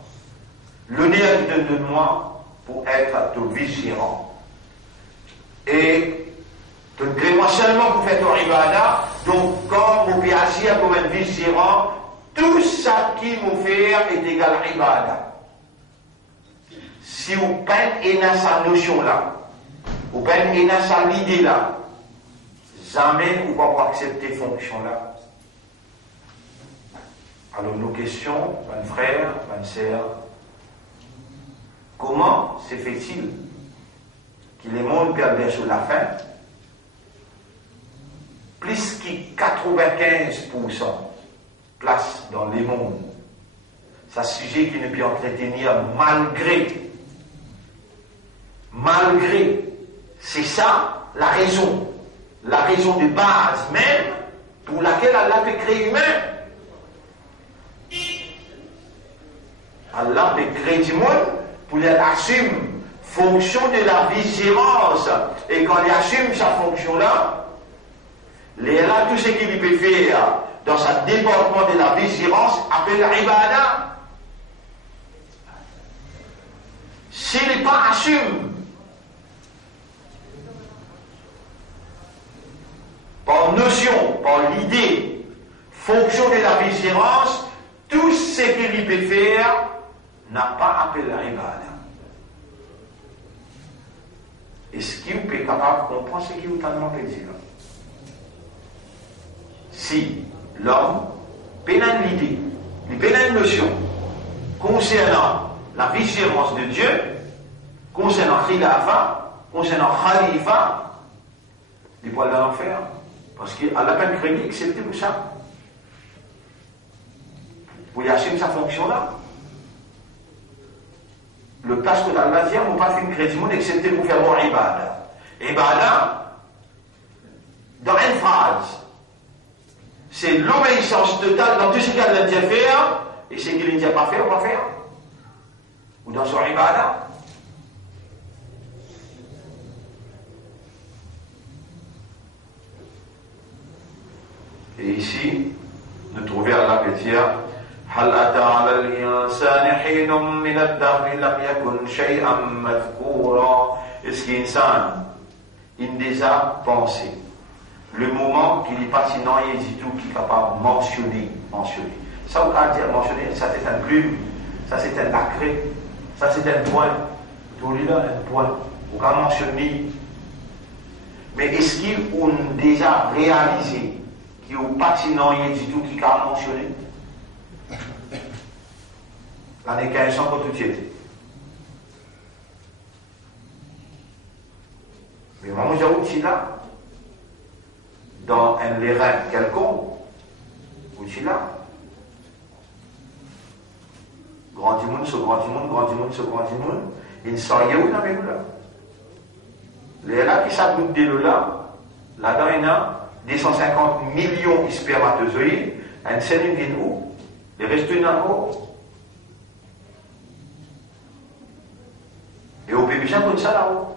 l'honneur qui donne de moi pour être ton vigilant. Et te crée moi seulement pour faire ton ibada, donc quand vous pouvez agir comme un vigilant, tout ça qui vous fait est égal à ibada. Si vous peinez dans sa notion là, vous peinez dans sa idée là, jamais vous ne pouvez pas accepter cette fonction là. Alors nos questions, mes frères, mes sœurs, comment se fait-il que le monde perdait sur la fin plus que 95% place dans les mondes? C'est un sujet qui ne peut entretenir malgré, c'est ça la raison de base même pour laquelle Allah peut créer humain. Allah peut créer du monde pour qu'il assume fonction de la vigilance. Et quand il assume sa fonction-là, là, tout ce qu'il peut faire dans sa déportement de la vigilance appelle l'ibada. S'il n'est pas assume par notion, par l'idée, fonction de la vigilance, tout ce qu'il peut faire n'a pas appelé l'ibada. Est-ce qu'il peut être capable de comprendre ce qu'il veut tellement dire? Si l'homme peine l'idée, il peine une notion concernant la vigilance de Dieu, concernant Khilafa, concernant Khalifa, il peut aller en faire. Parce qu'à la peine créée, excepté pour ça. Pour y assumer sa fonction-là. Le place que Allah dit, on ne peut pas faire une crédit monde excepté pour faire mon ibada. Ibada, dans une phrase, c'est l'obéissance totale dans tout ce qu'Allah dit à faire, et ce qu'il ne dit pas faire, on va faire. Ou dans son ibada. Et ici, nous trouvons Allah peut dire هل أتى على الإنسان حين من الدهر لم يكن شيئا مذكورا. Est-ce qu'insan, il déjà pensé le moment qu'il n'est pas sinon il dit tout qui est capable de mentionner. Ça, on peut dire mentionner, ça c'est un plume, ça c'est un accré, ça c'est un point. Tout là, un point. On peut mentionner. Mais est-ce qu'ils ont déjà réalisé qu'il n'est pas sinon il dit tout qui est capable de mentionner? L'année 1500 pour tout de suite. Mais moi, j'ai outil là, dans un terrain quelconque, outil là, grand du monde, ce grand du monde, grand du monde, ce grand du monde, il ne sort où dans mes là. Les là qui s'aboutent de là, là-dedans, il y a 250 millions de spermatozoïdes, un seul vient où? Les restes en haut. Et au bébé, j'ai comme ça là-haut.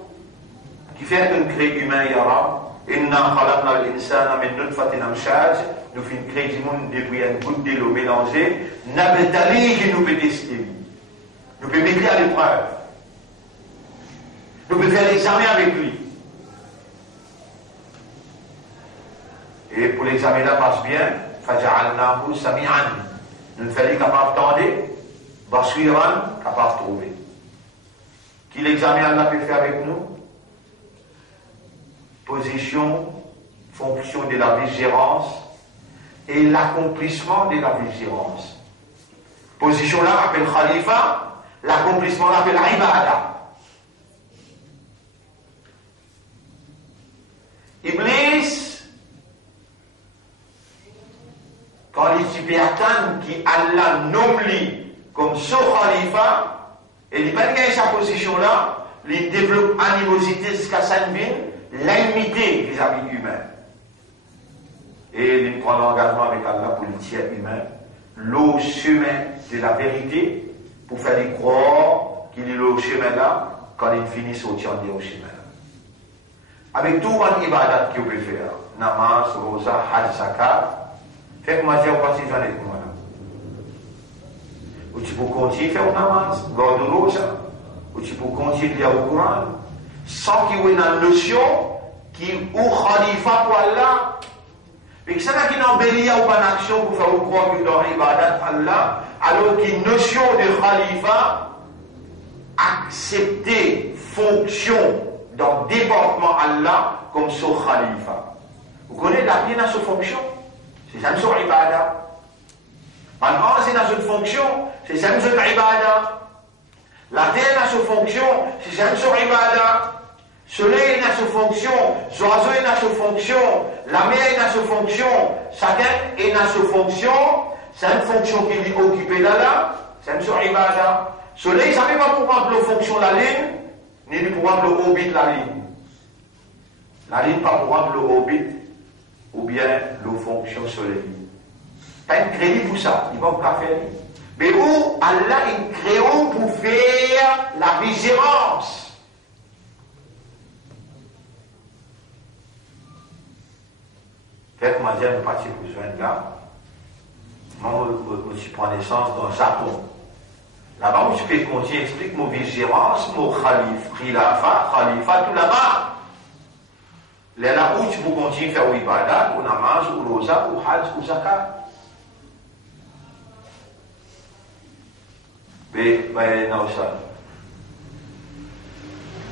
Qui fait qu'un crée humain yara, inna khalaqna al-insana min nutfatin amshaj, nous faisons créer du monde depuis un bout de l'eau mélangée, n'abetali qui nous peut tester. Nous pouvons mettre à l'épreuve. Nous pouvons faire l'examen avec lui. Et pour l'examen là passe bien, faja'alnahu sami'an. Nous faisons capable d'entendre, basiran, capable de trouver. Qui l'examen Allah peut faire avec nous? Position, fonction de la vigilance et l'accomplissement de la vigilance. Position là appelle Khalifa, l'accomplissement là appelle Ibada. Iblis, quand il s'y attend qui Allah nomme lui comme ce Khalifa, et il n'a pas gagné sa position là, il développe animosité jusqu'à sa vie, l'imité vis-à-vis humain. Et il prend l'engagement avec Allah pour le tiers humain, le chemin de la vérité, pour faire les croire qu'il est le chemin là, quand il finit sortir au chemin là. Avec tout un ibadat qu'il peut faire, namaz, rosa, hajj, zakat, fait que moi j'ai pas si j'en ai moi là. Ou tu peux continuer à faire namaz, garder rosa, ou tu peux continuer à lire au Coran, sans qu'il y ait une notion qui est khalifa pour Allah. Et que ça n'a qu'une embellie ou pas action pour faire croire que dans l'ibadat Allah, alors qu'une notion de khalifa, accepter fonction dans le département Allah comme son khalifa. Vous connaissez la bien dans sa fonction? C'est ça son ibadat. Maintenant, c'est dans une fonction, c'est ça son ibadat. La terre a sa fonction, si c'est un sur ibada. Soleil a sa fonction, l'oiseau a sa fonction, la mer a sa fonction, chacun a sa fonction, c'est une fonction qui est occupée là, c'est un sur ibada. Soleil, ça ne veut pas pouvoir la fonction de la ligne, ni de pouvoir le orbite de la ligne. La ligne pas pouvoir le orbite, ou bien la fonction soleil. Tu as un crédit pour ça, il va pas faire. Mais où Allah il crée pour faire la vigilance. Quelques matières de partie pour joindre là. Moi, je prends naissance dans le Japon. Là-bas, je peux continuer, explique mon vigilance, mon khalifa, tout là-bas. Là où tu peux continuer à faire ibadat, ou namaz, ou rosa, ou hajj, ou zakat. Mais, non, ça.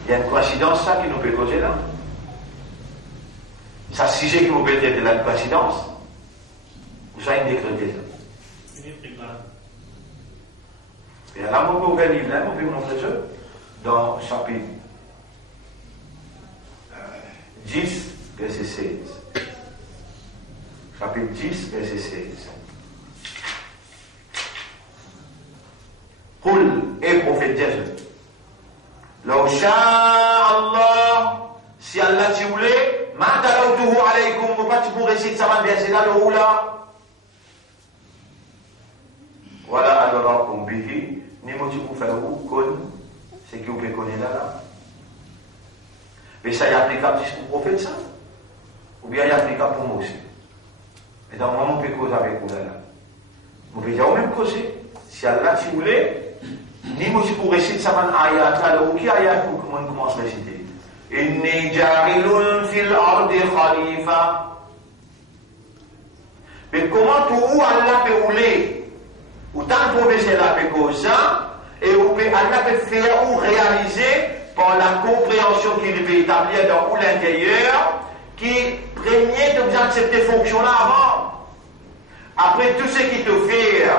Il y a une coïncidence, ça, qui nous peut causer là. Ça, si c'est qui vous peut être la coïncidence, ou ça, une décrété, ça. Et là, on peut ouvrir le livre, là, on peut vous montrer ça, dans chapitre 10, verset 16. Chapitre 10, verset 16. Qul, et prophète Jésus, Law sha'a Allah, si Allah t'y voulait, ma talawtuhu alaykum, vous pas pour réciter ça, verset là, le roula. Voilà, alors, comme bihi, ni motif pour faire où, con, c'est qui vous peut connaître là. Mais ça y est applicable juste pour le prophète, ça? Ou bien il est applicable pour moi aussi? Et dans le moment où on peut causer avec vous là, on peut dire, on même causer. Si Allah, si vous voulez, ni motif pour réciter ça, ayat, alors, qui ayat pour que on commence à réciter? Inni jarilun fil ardi khalifa. Mais comment tout Allah peut rouler? Ou tant que professeur là peut causer, et Allah peut faire ou réaliser par la compréhension qu'il peut établir dans l'intérieur, qui prégnait de bien accepter cette fonction-là avant. Après, tout ce qui te fait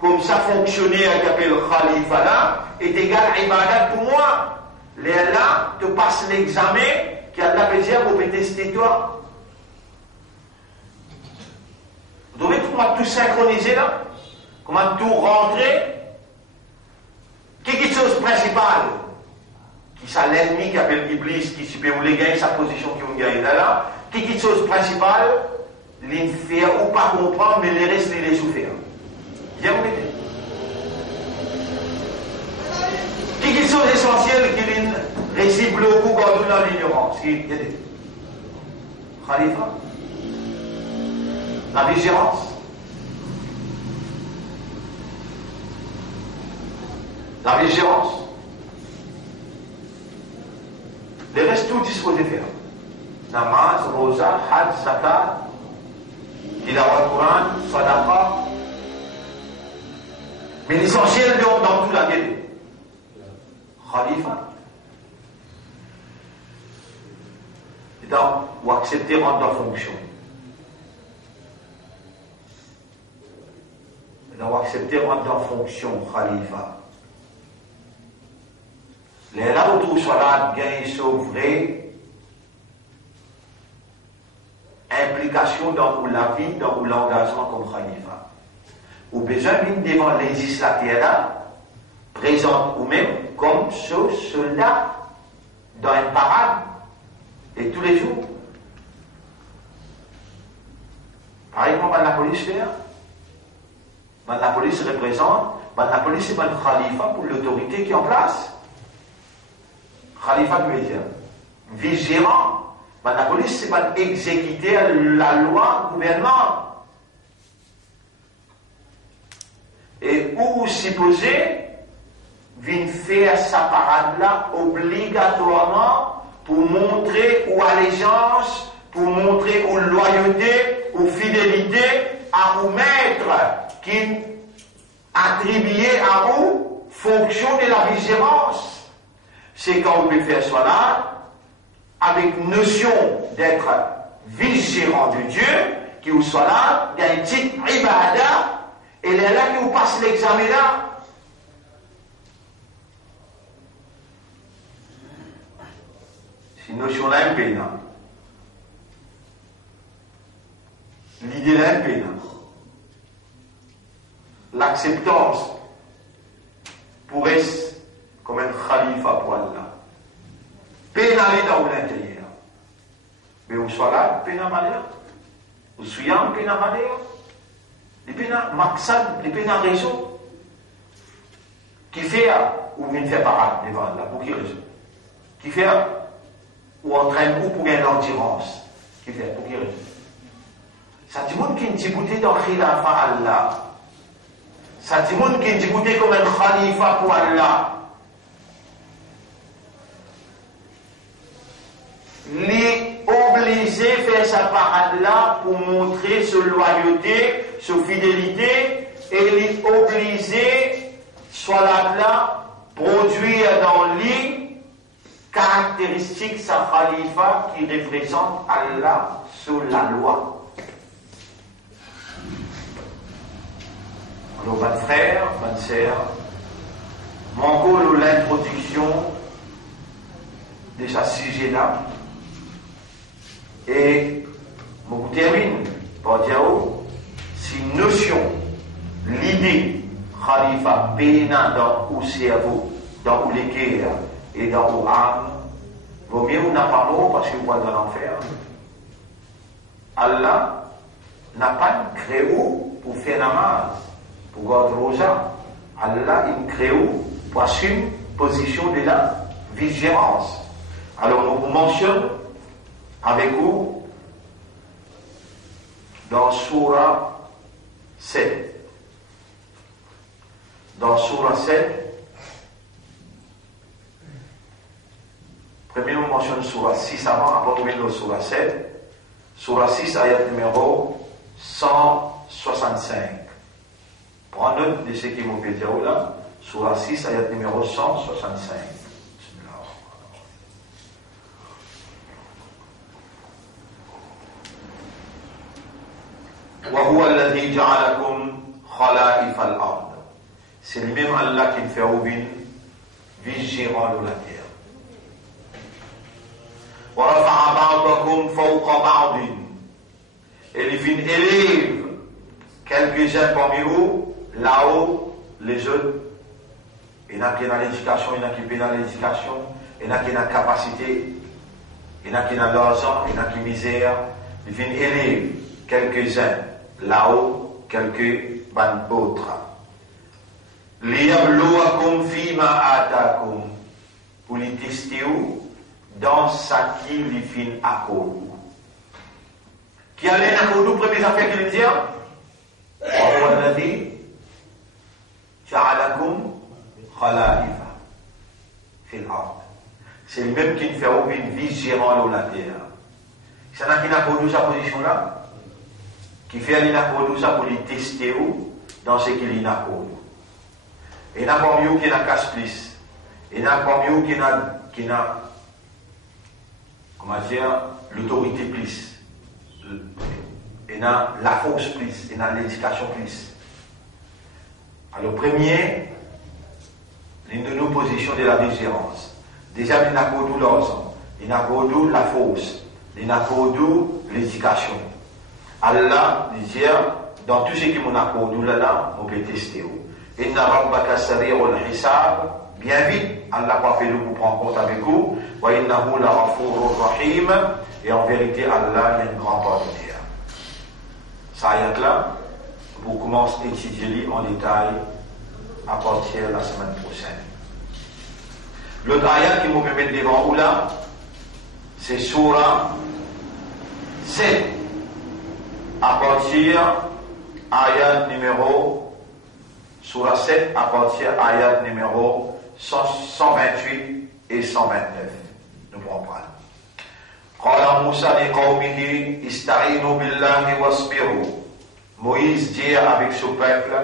comme ça fonctionner, qui appelle Khalifa là, est égal à ibadat pour moi. Là, te passe l'examen, qui a la plaisir pour tester toi. Vous devez tout synchroniser là, comment tout rentrer. Qui est la chose principale? Qui c'est l'ennemi qui appelle Iblis, qui peut vous gagner sa position qui vous gagne là. Qui est la chose principale? L'infère ou pas comprendre, mais les restes, les souffrir. Bien vous mettez. Qui est la chose essentielle qui récit beaucoup quand on a l'ignorance? Qui est Khalifa? La vigilance? La vigilance? Les restes tout disposés faire. Namaz, rosa, hajj, zakat, tilawat Quran, sadaqa. Mais l'essentiel dans toute la vie. Khalifa. Et donc, ou accepter rendre la fonction. Et donc, accepter rendre la fonction, Khalifa. Les là où tout soit là, gain sauvé, implication dans la vie, dans l'engagement comme Khalifa. Ou besoin d'une devant législateur, présente ou même comme ce soldat dans une parade, et tous les jours. Par exemple, la police faire, la police représente, la police est un Khalifa pour l'autorité qui est en place. Khalifa veut dire vigilant. La police, c'est pas exécuter la loi gouvernement. Et où supposé vient faire sa parade-là obligatoirement pour montrer ou allégeance, pour montrer ou loyauté, ou fidélité à ou maître qui attribué à vous fonction de la vigilance. C'est quand on peut faire cela avec notion d'être vigilant de Dieu, qui vous soit là, il y a une petite ibada, et là qui vous passe l'examen là. une notion là, un pénal. L'idée là, un pénal. L'acceptance pourrait être comme un khalifa pour Allah. Pénal dans l'intérieur. Mais où soit là, pénal malheur. Où soit là, pénal malheur. Les pénal maxal, les pénal raison. Qui fait ou vient faire parade devant Allah, pour qui raison? Qui fait ou entraîne ou pour gagner l'endurance? Qui fait pour qui raison? Ça dit monde qui est goûté dans Khilafa Allah. Ça dit monde qui est goûté comme un khalifa pour Allah. Les obligé à faire sa parade là pour montrer sa loyauté, sa fidélité, et les obligé soit là produire dans lui caractéristiques sa khalifa qui représente Allah sous la loi. Alors, bonne frère, bonne sœur, mon goût l'introduction de ce sujet-là, et je termine par dire si une notion, l'idée, khalifa, pénal dans le cerveau, dans le cœur et dans l'âme, vaut mieux ou n'a pas mot parce que vous êtes dans l'enfer. Allah n'a pas créé pour faire namaz, pour garder rosa. Allah il crée pour assumer une position de la vigilance. Alors on vous mentionne avec vous dans Surah 7. Dans Surah 7, premièrement, on mentionne Surah 6 avant, après on met Surah 7. Surah 6, ayat numéro 165. Prends note de ce qui m'ont fait dire là. Surah 6, ayat numéro 165. وهو الذي جعلكم خلائف الأرض. C'est lui-même Allah qui fait ouvrir vigérant de la terre. وَرَفَعَ بَعْضَكُمْ فَوْقَ بَعْضٍ. Et il vient élève quelques-uns parmi vous, là-haut, les autres. Il y en a qui ont l'éducation, il y en a qui ont l'éducation, il y en a qui ont la capacité, il y en a qui ont l'argent, il y en a qui ont misère. Il vient élève quelques-uns, là-haut, quelques bandes autres. لِيَبْلُوَكُمْ فِي مَا آتَاكُمْ. Pour les tester dans ce qui les fin à cause. Qui allait à cause, première affaire qu'il dit, وَهُوَ الَّذِي جَعَلَكُمْ خَلَائِفَ فِي الْأَرْضِ. C'est le même qui fait une vie gérant dans la terre. C'est un qui n'a pas sa position là, qui fait aller à cause ça pour les tester dans ce qu'il y a cause. Et il n'y a pas mieux qui n'a casse plus. Il n'y a pas mieux qui n'a comment dire, l'autorité plus. Il y a la force plus. Il y a l'éducation plus. Alors, premier, l'une de nos positions de la vigilance. Déjà, il n'y a pas de l'argent. Il n'y a pas de la force. Il n'y a pas de l'éducation. Allah dit, dans tout ce qui m'en a pour nous là, on peut tester. Inna rabbaka sari'ul hisab. Bien vite, Allah va faire nous prendre compte avec vous. Wa innahu la ghafurur rahim. Et en vérité, Allah est un grand pardonneur. Ça ayat là, vous commencez à étudier en détail à partir de la semaine prochaine. L'autre ayat qui vous met devant vous là, c'est Surah 7. À partir ayat numéro Surah 7 à partir ayat numéro 128 et 129. Nous pourrons prendre. قال موسى لقومه استعينوا بالله واصبروا. Moïse dit avec son peuple,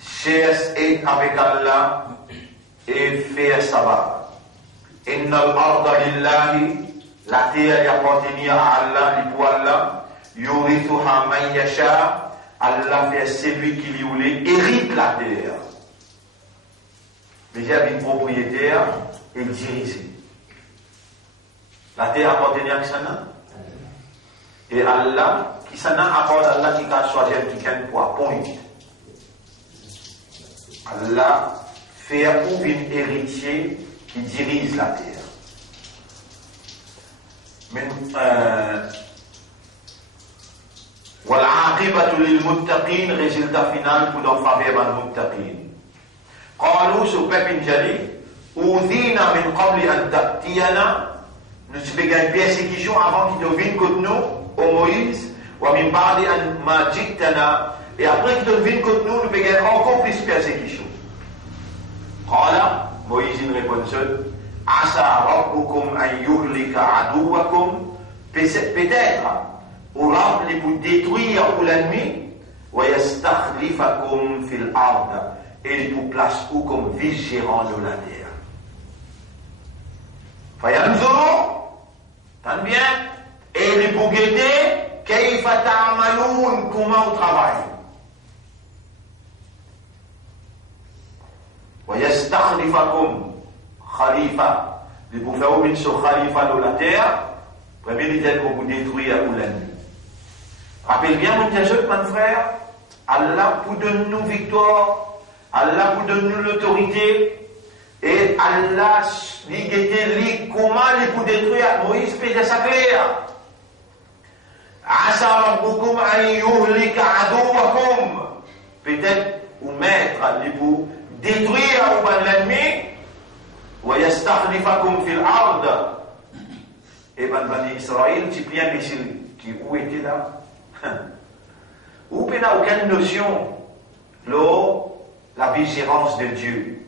cherche aide avec Allah et fais sabbat. Inna al-arda lillahi, la terre appartient à Allah et pour Allah. Yurithuha man yasha, Allah fait celui qui lui voulait hérite la terre. Déjà une propriétaire et dirigé. La terre appartenait à Sana. Et Allah, qui Sana apporte Allah qui a choisi quelqu'un pour appointer. Allah fait un héritier qui dirige la terre. Mais والعاقبة للمتقين résultat final pour leur faveur al muttaqin. قالوا ce peuple dit أوذينا من قبل أن تأتينا nous avons une persécution avant qu'il ne vienne contre nous au Moïse ومن بعد أن ما جئتنا et après qu'il ne vienne contre nous nous avons encore plus persécution. قال Moïse il répond عسى ربكم أن يهلك عدوكم peut-être au rab pour détruire l'ennemi ويستخلفكم في الأرض et il vous place où comme vice-gérant de la terre. فينظروا tant bien et il vous guetter كيف تعملون comment on travaille. ويستخلفكم خليفة il vous faire une sur khalifa de la terre. Premier idée pour vous détruire l'ennemi. Rappelez bien, mon frère, Allah vous donne nous victoire, Allah vous donne nous l'autorité, et Allah dit comment il vous détruire. Moïse peut dire ça clair. Asa rabbukum an yuhlika aduwakum. Peut-être ou mettre, il vous détruire l'ennemi, wa yastakhlifakum fil ard. Et Bani Israël, tu bien qui où était là? Où il n'a aucune notion de la vigilance de Dieu.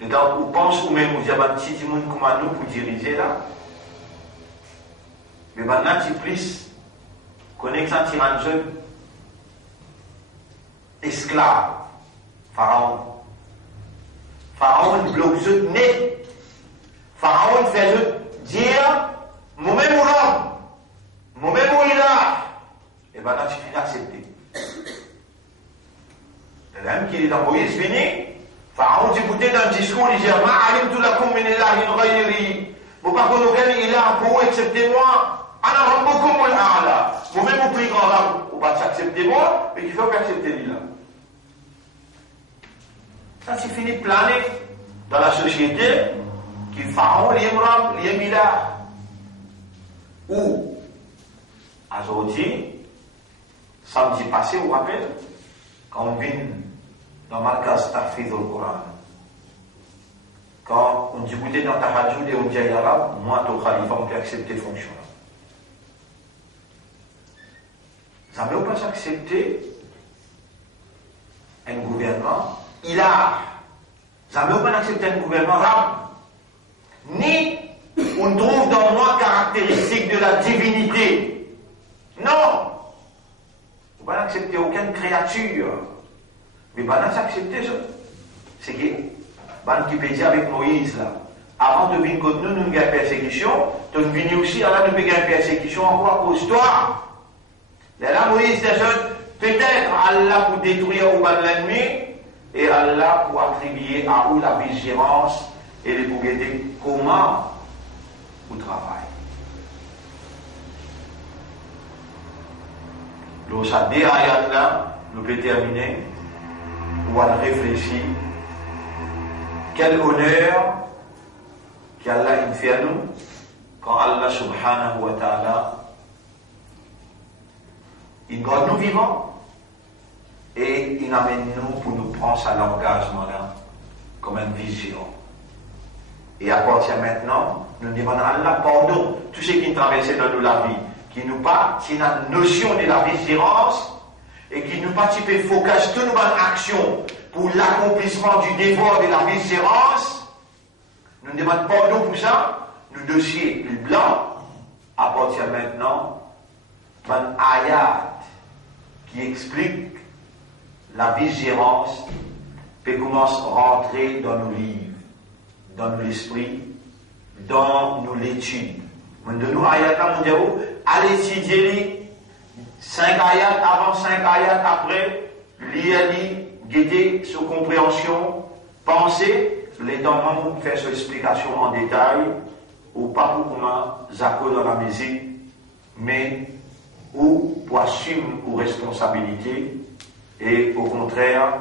Dedans, où pense ou même vous avez un petit monde comme nous pour diriger là. Mais maintenant, tu plus connais un tyran jeune, esclave, Pharaon. Pharaon bloque ce net. Pharaon fait dire, moi-même ou l'homme, moi-même ou il a. Et maintenant, tu finis d'accepter. L'homme qui est dans Moïse fini, Pharaon t'écoutait dans le discours, il dit, ma alim tout la commune là, il ghayri. Vous pas qu'on il a pour accepter-moi. Ana rabbukum al-a'la. Moi-même au plus grand là, vous pas accepter moi, mais il faut pas accepter lui là. Ça, c'est fini de planer dans la société qui Pharaon, l'Imram, l'Yemila. Ou, aujourd'hui, samedi passé, vous vous rappelez, quand on vient dans Markaz Tahfidh al-Quran, quand on discutait dans Tahajjud et on dit à l'arabe, moi, ton khalifa, on peut accepter fonction. Ça ne veut pas accepter un gouvernement, il a. Ça ne veut pas accepter un gouvernement arabe. Ni on trouve dans moi caractéristique de la divinité. Non. On ne va pas accepter aucune créature. Mais on va accepter ça. C'est qui peut dire avec Moïse là. Avant de venir contre nous, nous avons une persécution. Donc nous venons aussi, alors nous avons une persécution encore à cause de toi. Là, Moïse dit peut-être Allah pour détruire l'ennemi et Allah pour attribuer à où la vigilance et les bouguetés comment vous travaillez. Donc, ça deux ayats là, nous pouvons terminer, ou à réfléchir. Quel honneur qu'Allah fait à nous quand Allah subhanahu wa ta'ala il garde nous vivants et il amène nous pour nous prendre à l'engagement là comme un vigilant. Et à partir de maintenant, nous demandons à Allah pardon tout ce qui nous traversait dans la vie, qui nous pas, qui a une notion de la vigilance et qui nous participe focus toute nos actions pour l'accomplissement du devoir de la vigilance. Nous demandons pardon pour ça, nous dossiers les blancs, à partir de maintenant, un ayat qui explique la vigilance peut commencer à rentrer dans nos livres, dans l'esprit, dans nos études. De nous ayat là, nous disons, allez étudier 5 ayats avant, 5 ayats après, lire, guider sur compréhension, penser, les temps pour faire cette explication en détail, ou pas pour comment dans la musique, mais ou pour assumer aux responsabilités et au contraire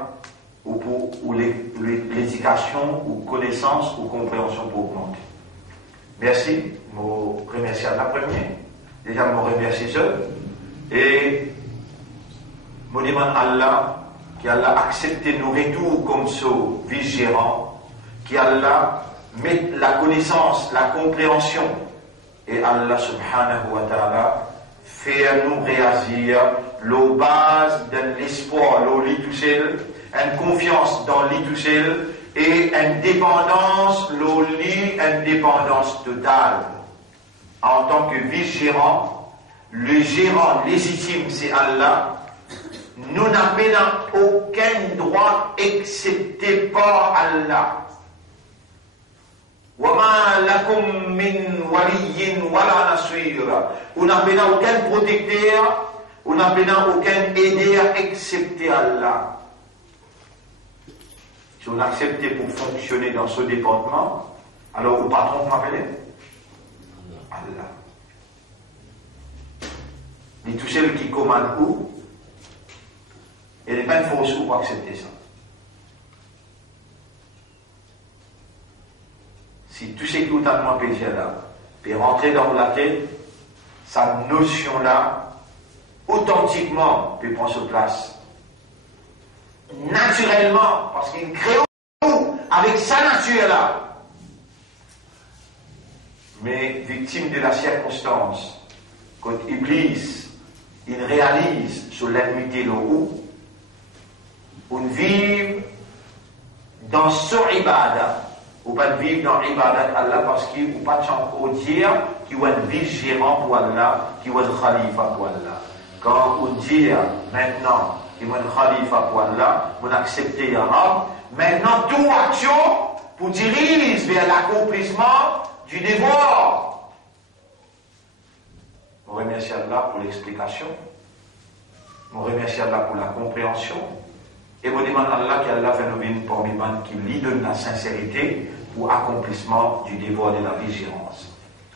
ou pour l'éducation ou connaissance ou compréhension pour augmenter. Merci, je remercie à la première, déjà je remercie seul et je demande à Allah qui Allah accepte nos retours comme ça, vice-gérant, qui Allah met la connaissance, la compréhension et Allah subhanahu wa ta'ala fait nous réagir la base de l'espoir, une confiance dans l'itouchel et une dépendance, indépendance totale. En tant que vice-gérant, le gérant légitime c'est Allah, nous n'avons aucun droit excepté par Allah. وَمَا لَكُمْ مِنْ وَلِيٍّ وَلَا نَصِيرٍ. On n'a aucun protecteur, on n'a aucun aideur excepté Allah. Si on accepte pour fonctionner dans ce département, alors au patron m'appelle Allah. Mais tout celui qui commande où, il n'est pas une force pour accepter ça. Si tout ce qui est totalement péché là, peut rentrer dans la tête, sa notion-là, authentiquement, peut prendre sur place. Naturellement, parce qu'il crée avec sa nature-là. Mais victime de la circonstance, quand Iblis, il réalise sur l'ennemi on vit dans son ibadah, ou pas vivre dans l'ibadat Allah parce qu'il ne peut pas encore dire qu'il y a un vice-gérant pour Allah, qu'il y a un khalifa pour Allah. Quand on dit maintenant qu'il y a un khalifa pour Allah, on accepte l'arabe, maintenant toute action pour diriger vers l'accomplissement du devoir. On remercie Allah pour l'explication, on remercie Allah pour la compréhension. Et vous demandez à Allah qu'Allah fait nous parmi qui lui donne la sincérité pour accomplissement du devoir de la vigilance.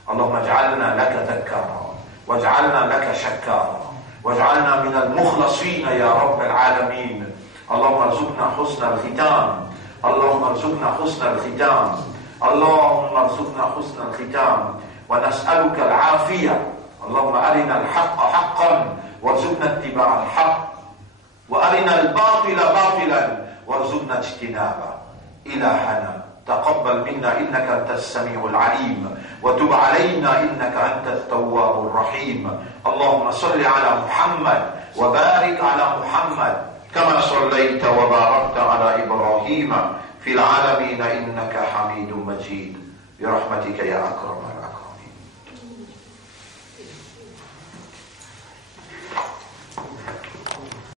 Allahumma ja'alna laka dhakkara, wa ja'alna laka shakkara, wa ja'alna min al-mukhlasin ya Rabb al-alamin. Allahumma arzuqna husna al-khitam, Allahumma arzuqna husna al-khitam, Allahumma arzuqna husna al-khitam, wa nas'aluka al-afiyah. Allahumma arina al-haqqa haqqan, warzuqna ittiba' al-haqq. وأرنا الباطل باطلا وارزقنا اجتنابه. إلهنا تقبل منا إنك أنت السميع العليم وتب علينا إنك أنت التواب الرحيم. اللهم صل على محمد وبارك على محمد كما صليت وباركت على إبراهيم في العالمين إنك حميد مجيد برحمتك يا أكرم الأكرم.